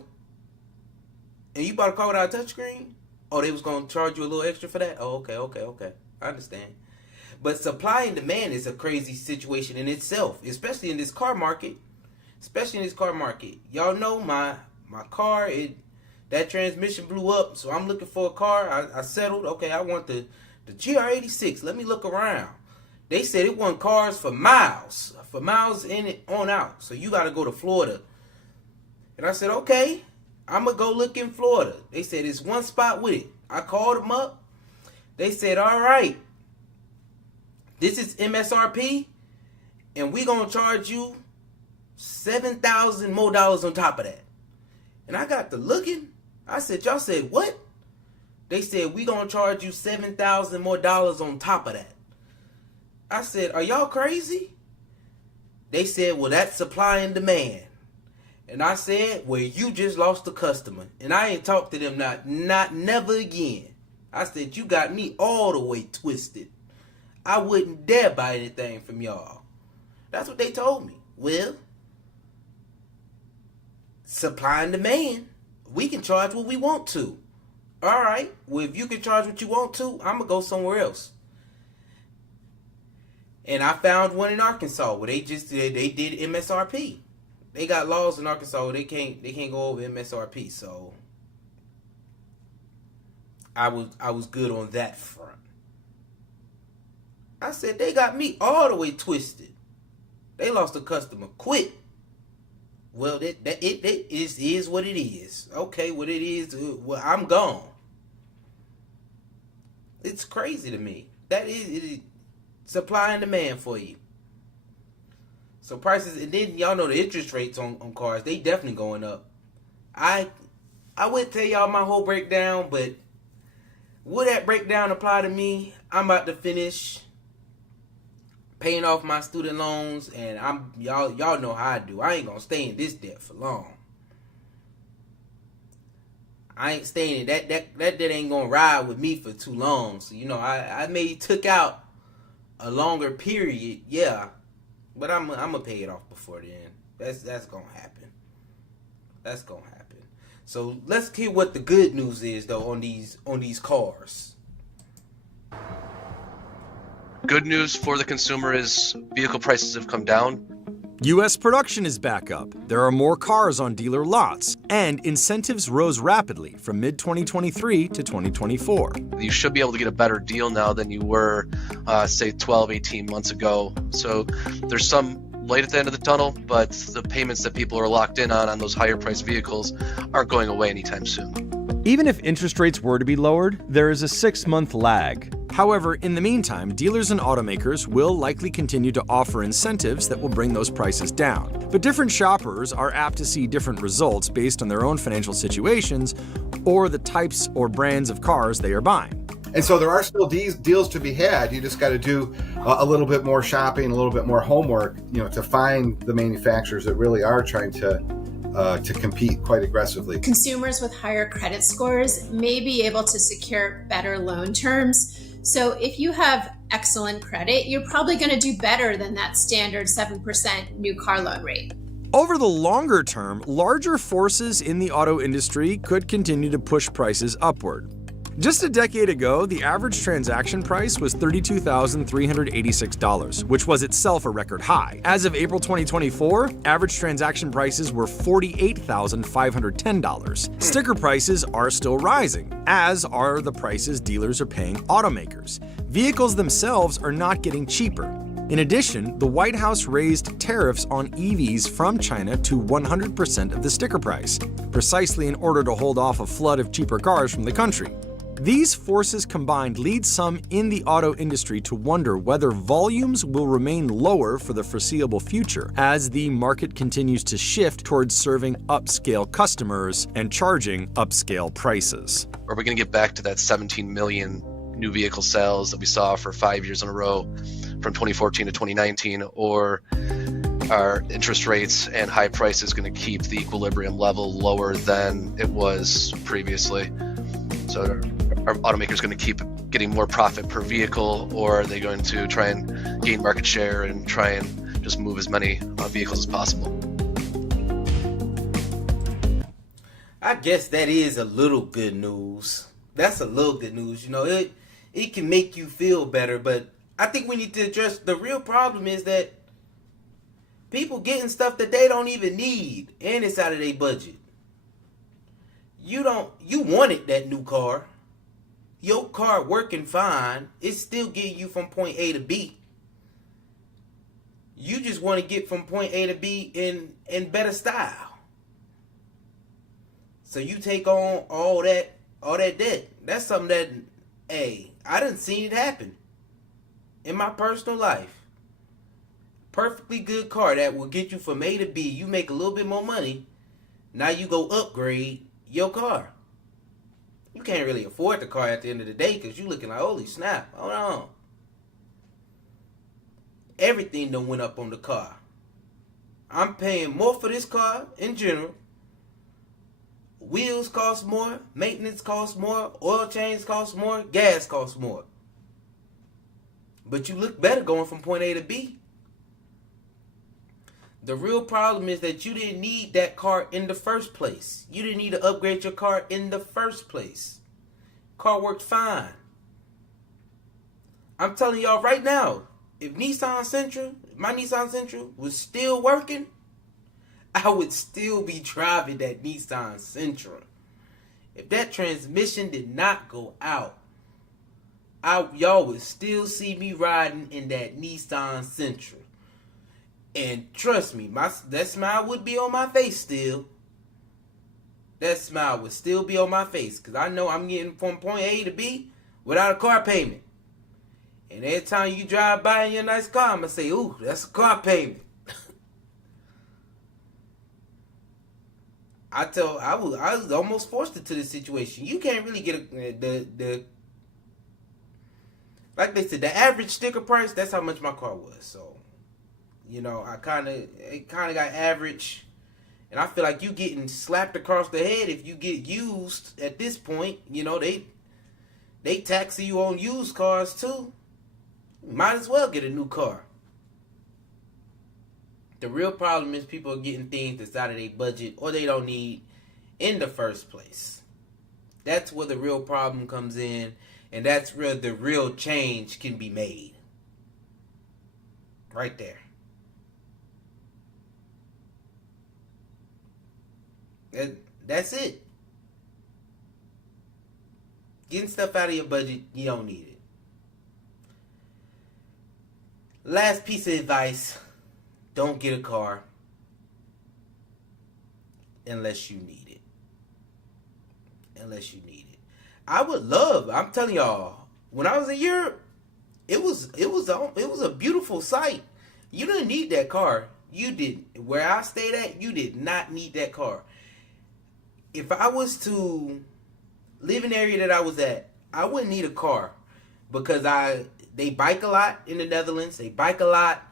and you bought a car without a touch screen. Oh, they was gonna charge you a little extra for that. Oh, okay. I understand." But supply and demand is a crazy situation in itself, especially in this car market. Y'all know my car, that transmission blew up, so I'm looking for a car. I settled. Okay, I want the GR86. Let me look around. They said it wasn't cars for miles in it on out. So you got to go to Florida. And I said, okay, I'm going to go look in Florida. They said it's one spot with it. I called them up. They said, all right, this is MSRP, and we going to charge you $7,000 more on top of that. And I got to looking. I said, y'all said what? They said, we gonna charge you $7,000 more on top of that. I said, are y'all crazy? They said, well, that's supply and demand. And I said, well, you just lost a customer. And I ain't talked to them never again. I said, you got me all the way twisted. I wouldn't dare buy anything from y'all. That's what they told me. Well, supply and demand. We can charge what we want to. All right. Well, if you can charge what you want to, I'm going to go somewhere else. And I found one in Arkansas where they did MSRP. They got laws in Arkansas where they can't go over MSRP. So I was good on that front. I said, they got me all the way twisted. They lost a customer quick. Well, it is what it is. Okay, what it is, well, I'm gone. It's crazy to me. That is supply and demand for you. So prices, and then y'all know the interest rates on cars, they definitely going up. I wouldn't tell y'all my whole breakdown, but would that breakdown apply to me? I'm about to finish paying off my student loans, and y'all know how I do. I ain't gonna stay in this debt for long. I ain't staying in that debt ain't gonna ride with me for too long. So I may took out a longer period, yeah, but I'm gonna pay it off before then. That's gonna happen. That's gonna happen. So let's hear what the good news is though on these cars. Good news for the consumer is vehicle prices have come down. U.S. production is back up. There are more cars on dealer lots, and incentives rose rapidly from mid-2023 to 2024. You should be able to get a better deal now than you were, say, 12, 18 months ago. So there's some light at the end of the tunnel, but the payments that people are locked in on those higher priced vehicles aren't going away anytime soon. Even if interest rates were to be lowered, there is a 6-month lag. However, in the meantime, dealers and automakers will likely continue to offer incentives that will bring those prices down. But different shoppers are apt to see different results based on their own financial situations or the types or brands of cars they are buying. And so there are still deals to be had. You just got to do a little bit more shopping, a little bit more homework, to find the manufacturers that really are trying to compete quite aggressively. Consumers with higher credit scores may be able to secure better loan terms. So if you have excellent credit, you're probably going to do better than that standard 7% new car loan rate. Over the longer term, larger forces in the auto industry could continue to push prices upward. Just a decade ago, the average transaction price was $32,386, which was itself a record high. As of April 2024, average transaction prices were $48,510. Sticker prices are still rising, as are the prices dealers are paying automakers. Vehicles themselves are not getting cheaper. In addition, the White House raised tariffs on EVs from China to 100% of the sticker price, precisely in order to hold off a flood of cheaper cars from the country. These forces combined lead some in the auto industry to wonder whether volumes will remain lower for the foreseeable future as the market continues to shift towards serving upscale customers and charging upscale prices. Are we going to get back to that 17 million new vehicle sales that we saw for 5 years in a row from 2014 to 2019, or are interest rates and high prices going to keep the equilibrium level lower than it was previously? So are automakers going to keep getting more profit per vehicle, or are they going to try and gain market share and try and just move as many vehicles as possible? I guess that is a little good news. That's a little good news. You know, it can make you feel better, but I think we need to address the real problem is that people getting stuff that they don't even need, and it's out of their budget. You wanted that new car. Your car working fine. It's still getting you from point A to B. You just want to get from point A to B in better style. So you take on all that debt. That's something that, hey, I done seen it happen in my personal life. Perfectly good car that will get you from A to B. You make a little bit more money. Now you go upgrade your car. You can't really afford the car at the end of the day because you're looking like, holy snap, hold on. Everything done went up on the car. I'm paying more for this car in general. Wheels cost more, maintenance costs more, oil change costs more, gas costs more. But you look better going from point A to B. The real problem is that you didn't need that car in the first place. You didn't need to upgrade your car in the first place. Car worked fine. I'm telling y'all right now, if my Nissan Sentra was still working, I would still be driving that Nissan Sentra. If that transmission did not go out, y'all would still see me riding in that Nissan Sentra. And trust me, that smile would be on my face still. That smile would still be on my face because I know I'm getting from point A to B without a car payment. And every time you drive by in your nice car, I'm going to say, ooh, that's a car payment. I was almost forced into this situation. You can't really get like they said, the average sticker price, that's how much my car was. So, you know, it kind of got average. And I feel like you getting slapped across the head if you get used at this point. You know, they tax you on used cars too. Might as well get a new car. The real problem is people are getting things that's out of their budget or they don't need in the first place. That's where the real problem comes in, and that's where the real change can be made. Right there. That's it. Getting stuff out of your budget, you don't need it. Last piece of advice. Don't get a car unless you need it. Unless you need it. I'm telling y'all, when I was in Europe, it was a beautiful sight. You didn't need that car. You didn't. Where I stayed at, you did not need that car. If I was to live in the area that I was at, I wouldn't need a car because they bike a lot in the Netherlands. They bike a lot.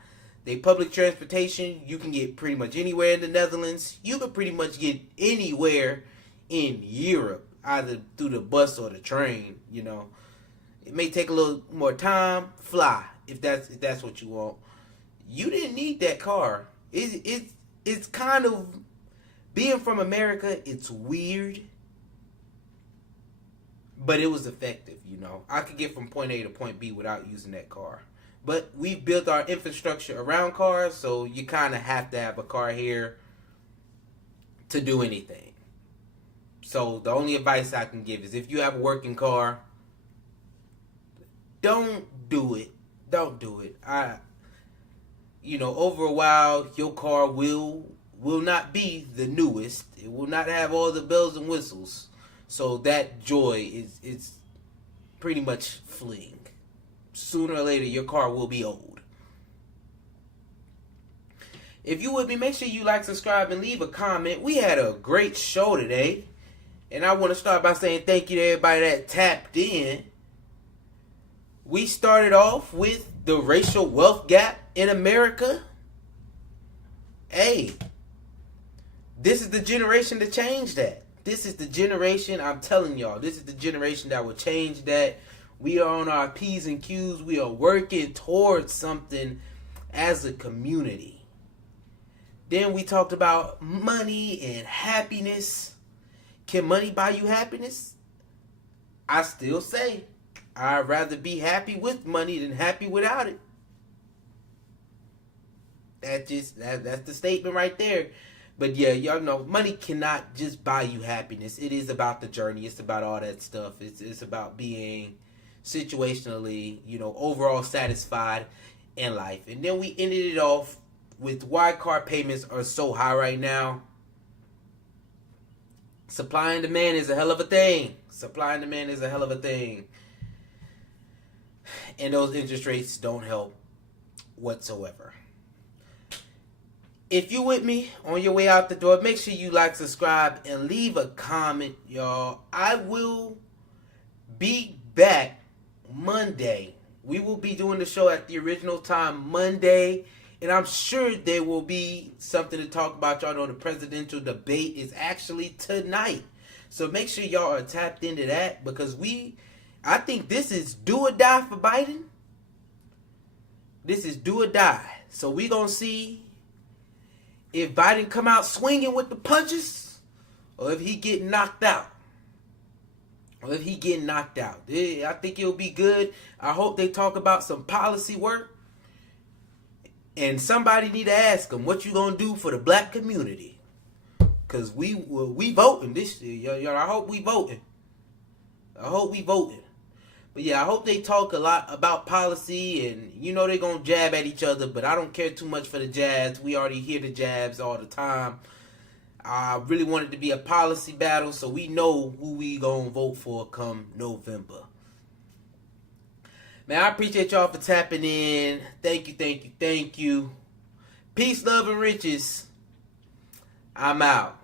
They public transportation, you can get pretty much anywhere in the Netherlands. You can pretty much get anywhere in Europe, either through the bus or the train, you know. It may take a little more time. Fly, if that's what you want. You didn't need that car. It's kind of, being from America, it's weird. but it was effective. I could get from point A to point B without using that car. But we've built our infrastructure around cars, so you kind of have to have a car here to do anything. So the only advice I can give is if you have a working car, don't do it. Don't do it. Over a while, your car will not be the newest. It will not have all the bells and whistles. So that joy is pretty much fleeing. Sooner or later, your car will be old. If you would be, make sure you like, subscribe, and leave a comment. We had a great show today. And I want to start by saying thank you to everybody that tapped in. We started off with the racial wealth gap in America. Hey, this is the generation to change that. This is the generation, I'm telling y'all, this is the generation that will change that. We are on our P's and Q's. We are working towards something as a community. Then we talked about money and happiness. Can money buy you happiness? I still say I'd rather be happy with money than happy without it. That's the statement right there. But yeah, y'all know money cannot just buy you happiness. It is about the journey. It's about all that stuff. It's about being situationally, overall satisfied in life. And then we ended it off with why car payments are so high right now. Supply and demand is a hell of a thing. Supply and demand is a hell of a thing. And those interest rates don't help whatsoever. If you with me on your way out the door, make sure you like, subscribe, and leave a comment, y'all. I will be back Monday. We will be doing the show at the original time Monday. And I'm sure there will be something to talk about. Y'all know the presidential debate is actually tonight. So make sure y'all are tapped into that because I think this is do or die for Biden. This is do or die. So we going to see if Biden come out swinging with the punches or if he get knocked out. I think it'll be good. I hope they talk about some policy work. And somebody need to ask them, what you gonna do for the black community? Because we voting this year. Y'all, I hope we voting. But yeah, I hope they talk a lot about policy. And they're gonna jab at each other. But I don't care too much for the jabs. We already hear the jabs all the time. I really want it to be a policy battle. So we know who we gonna vote for come November. Man, I appreciate y'all for tapping in. Thank you. Peace, love, and riches. I'm out.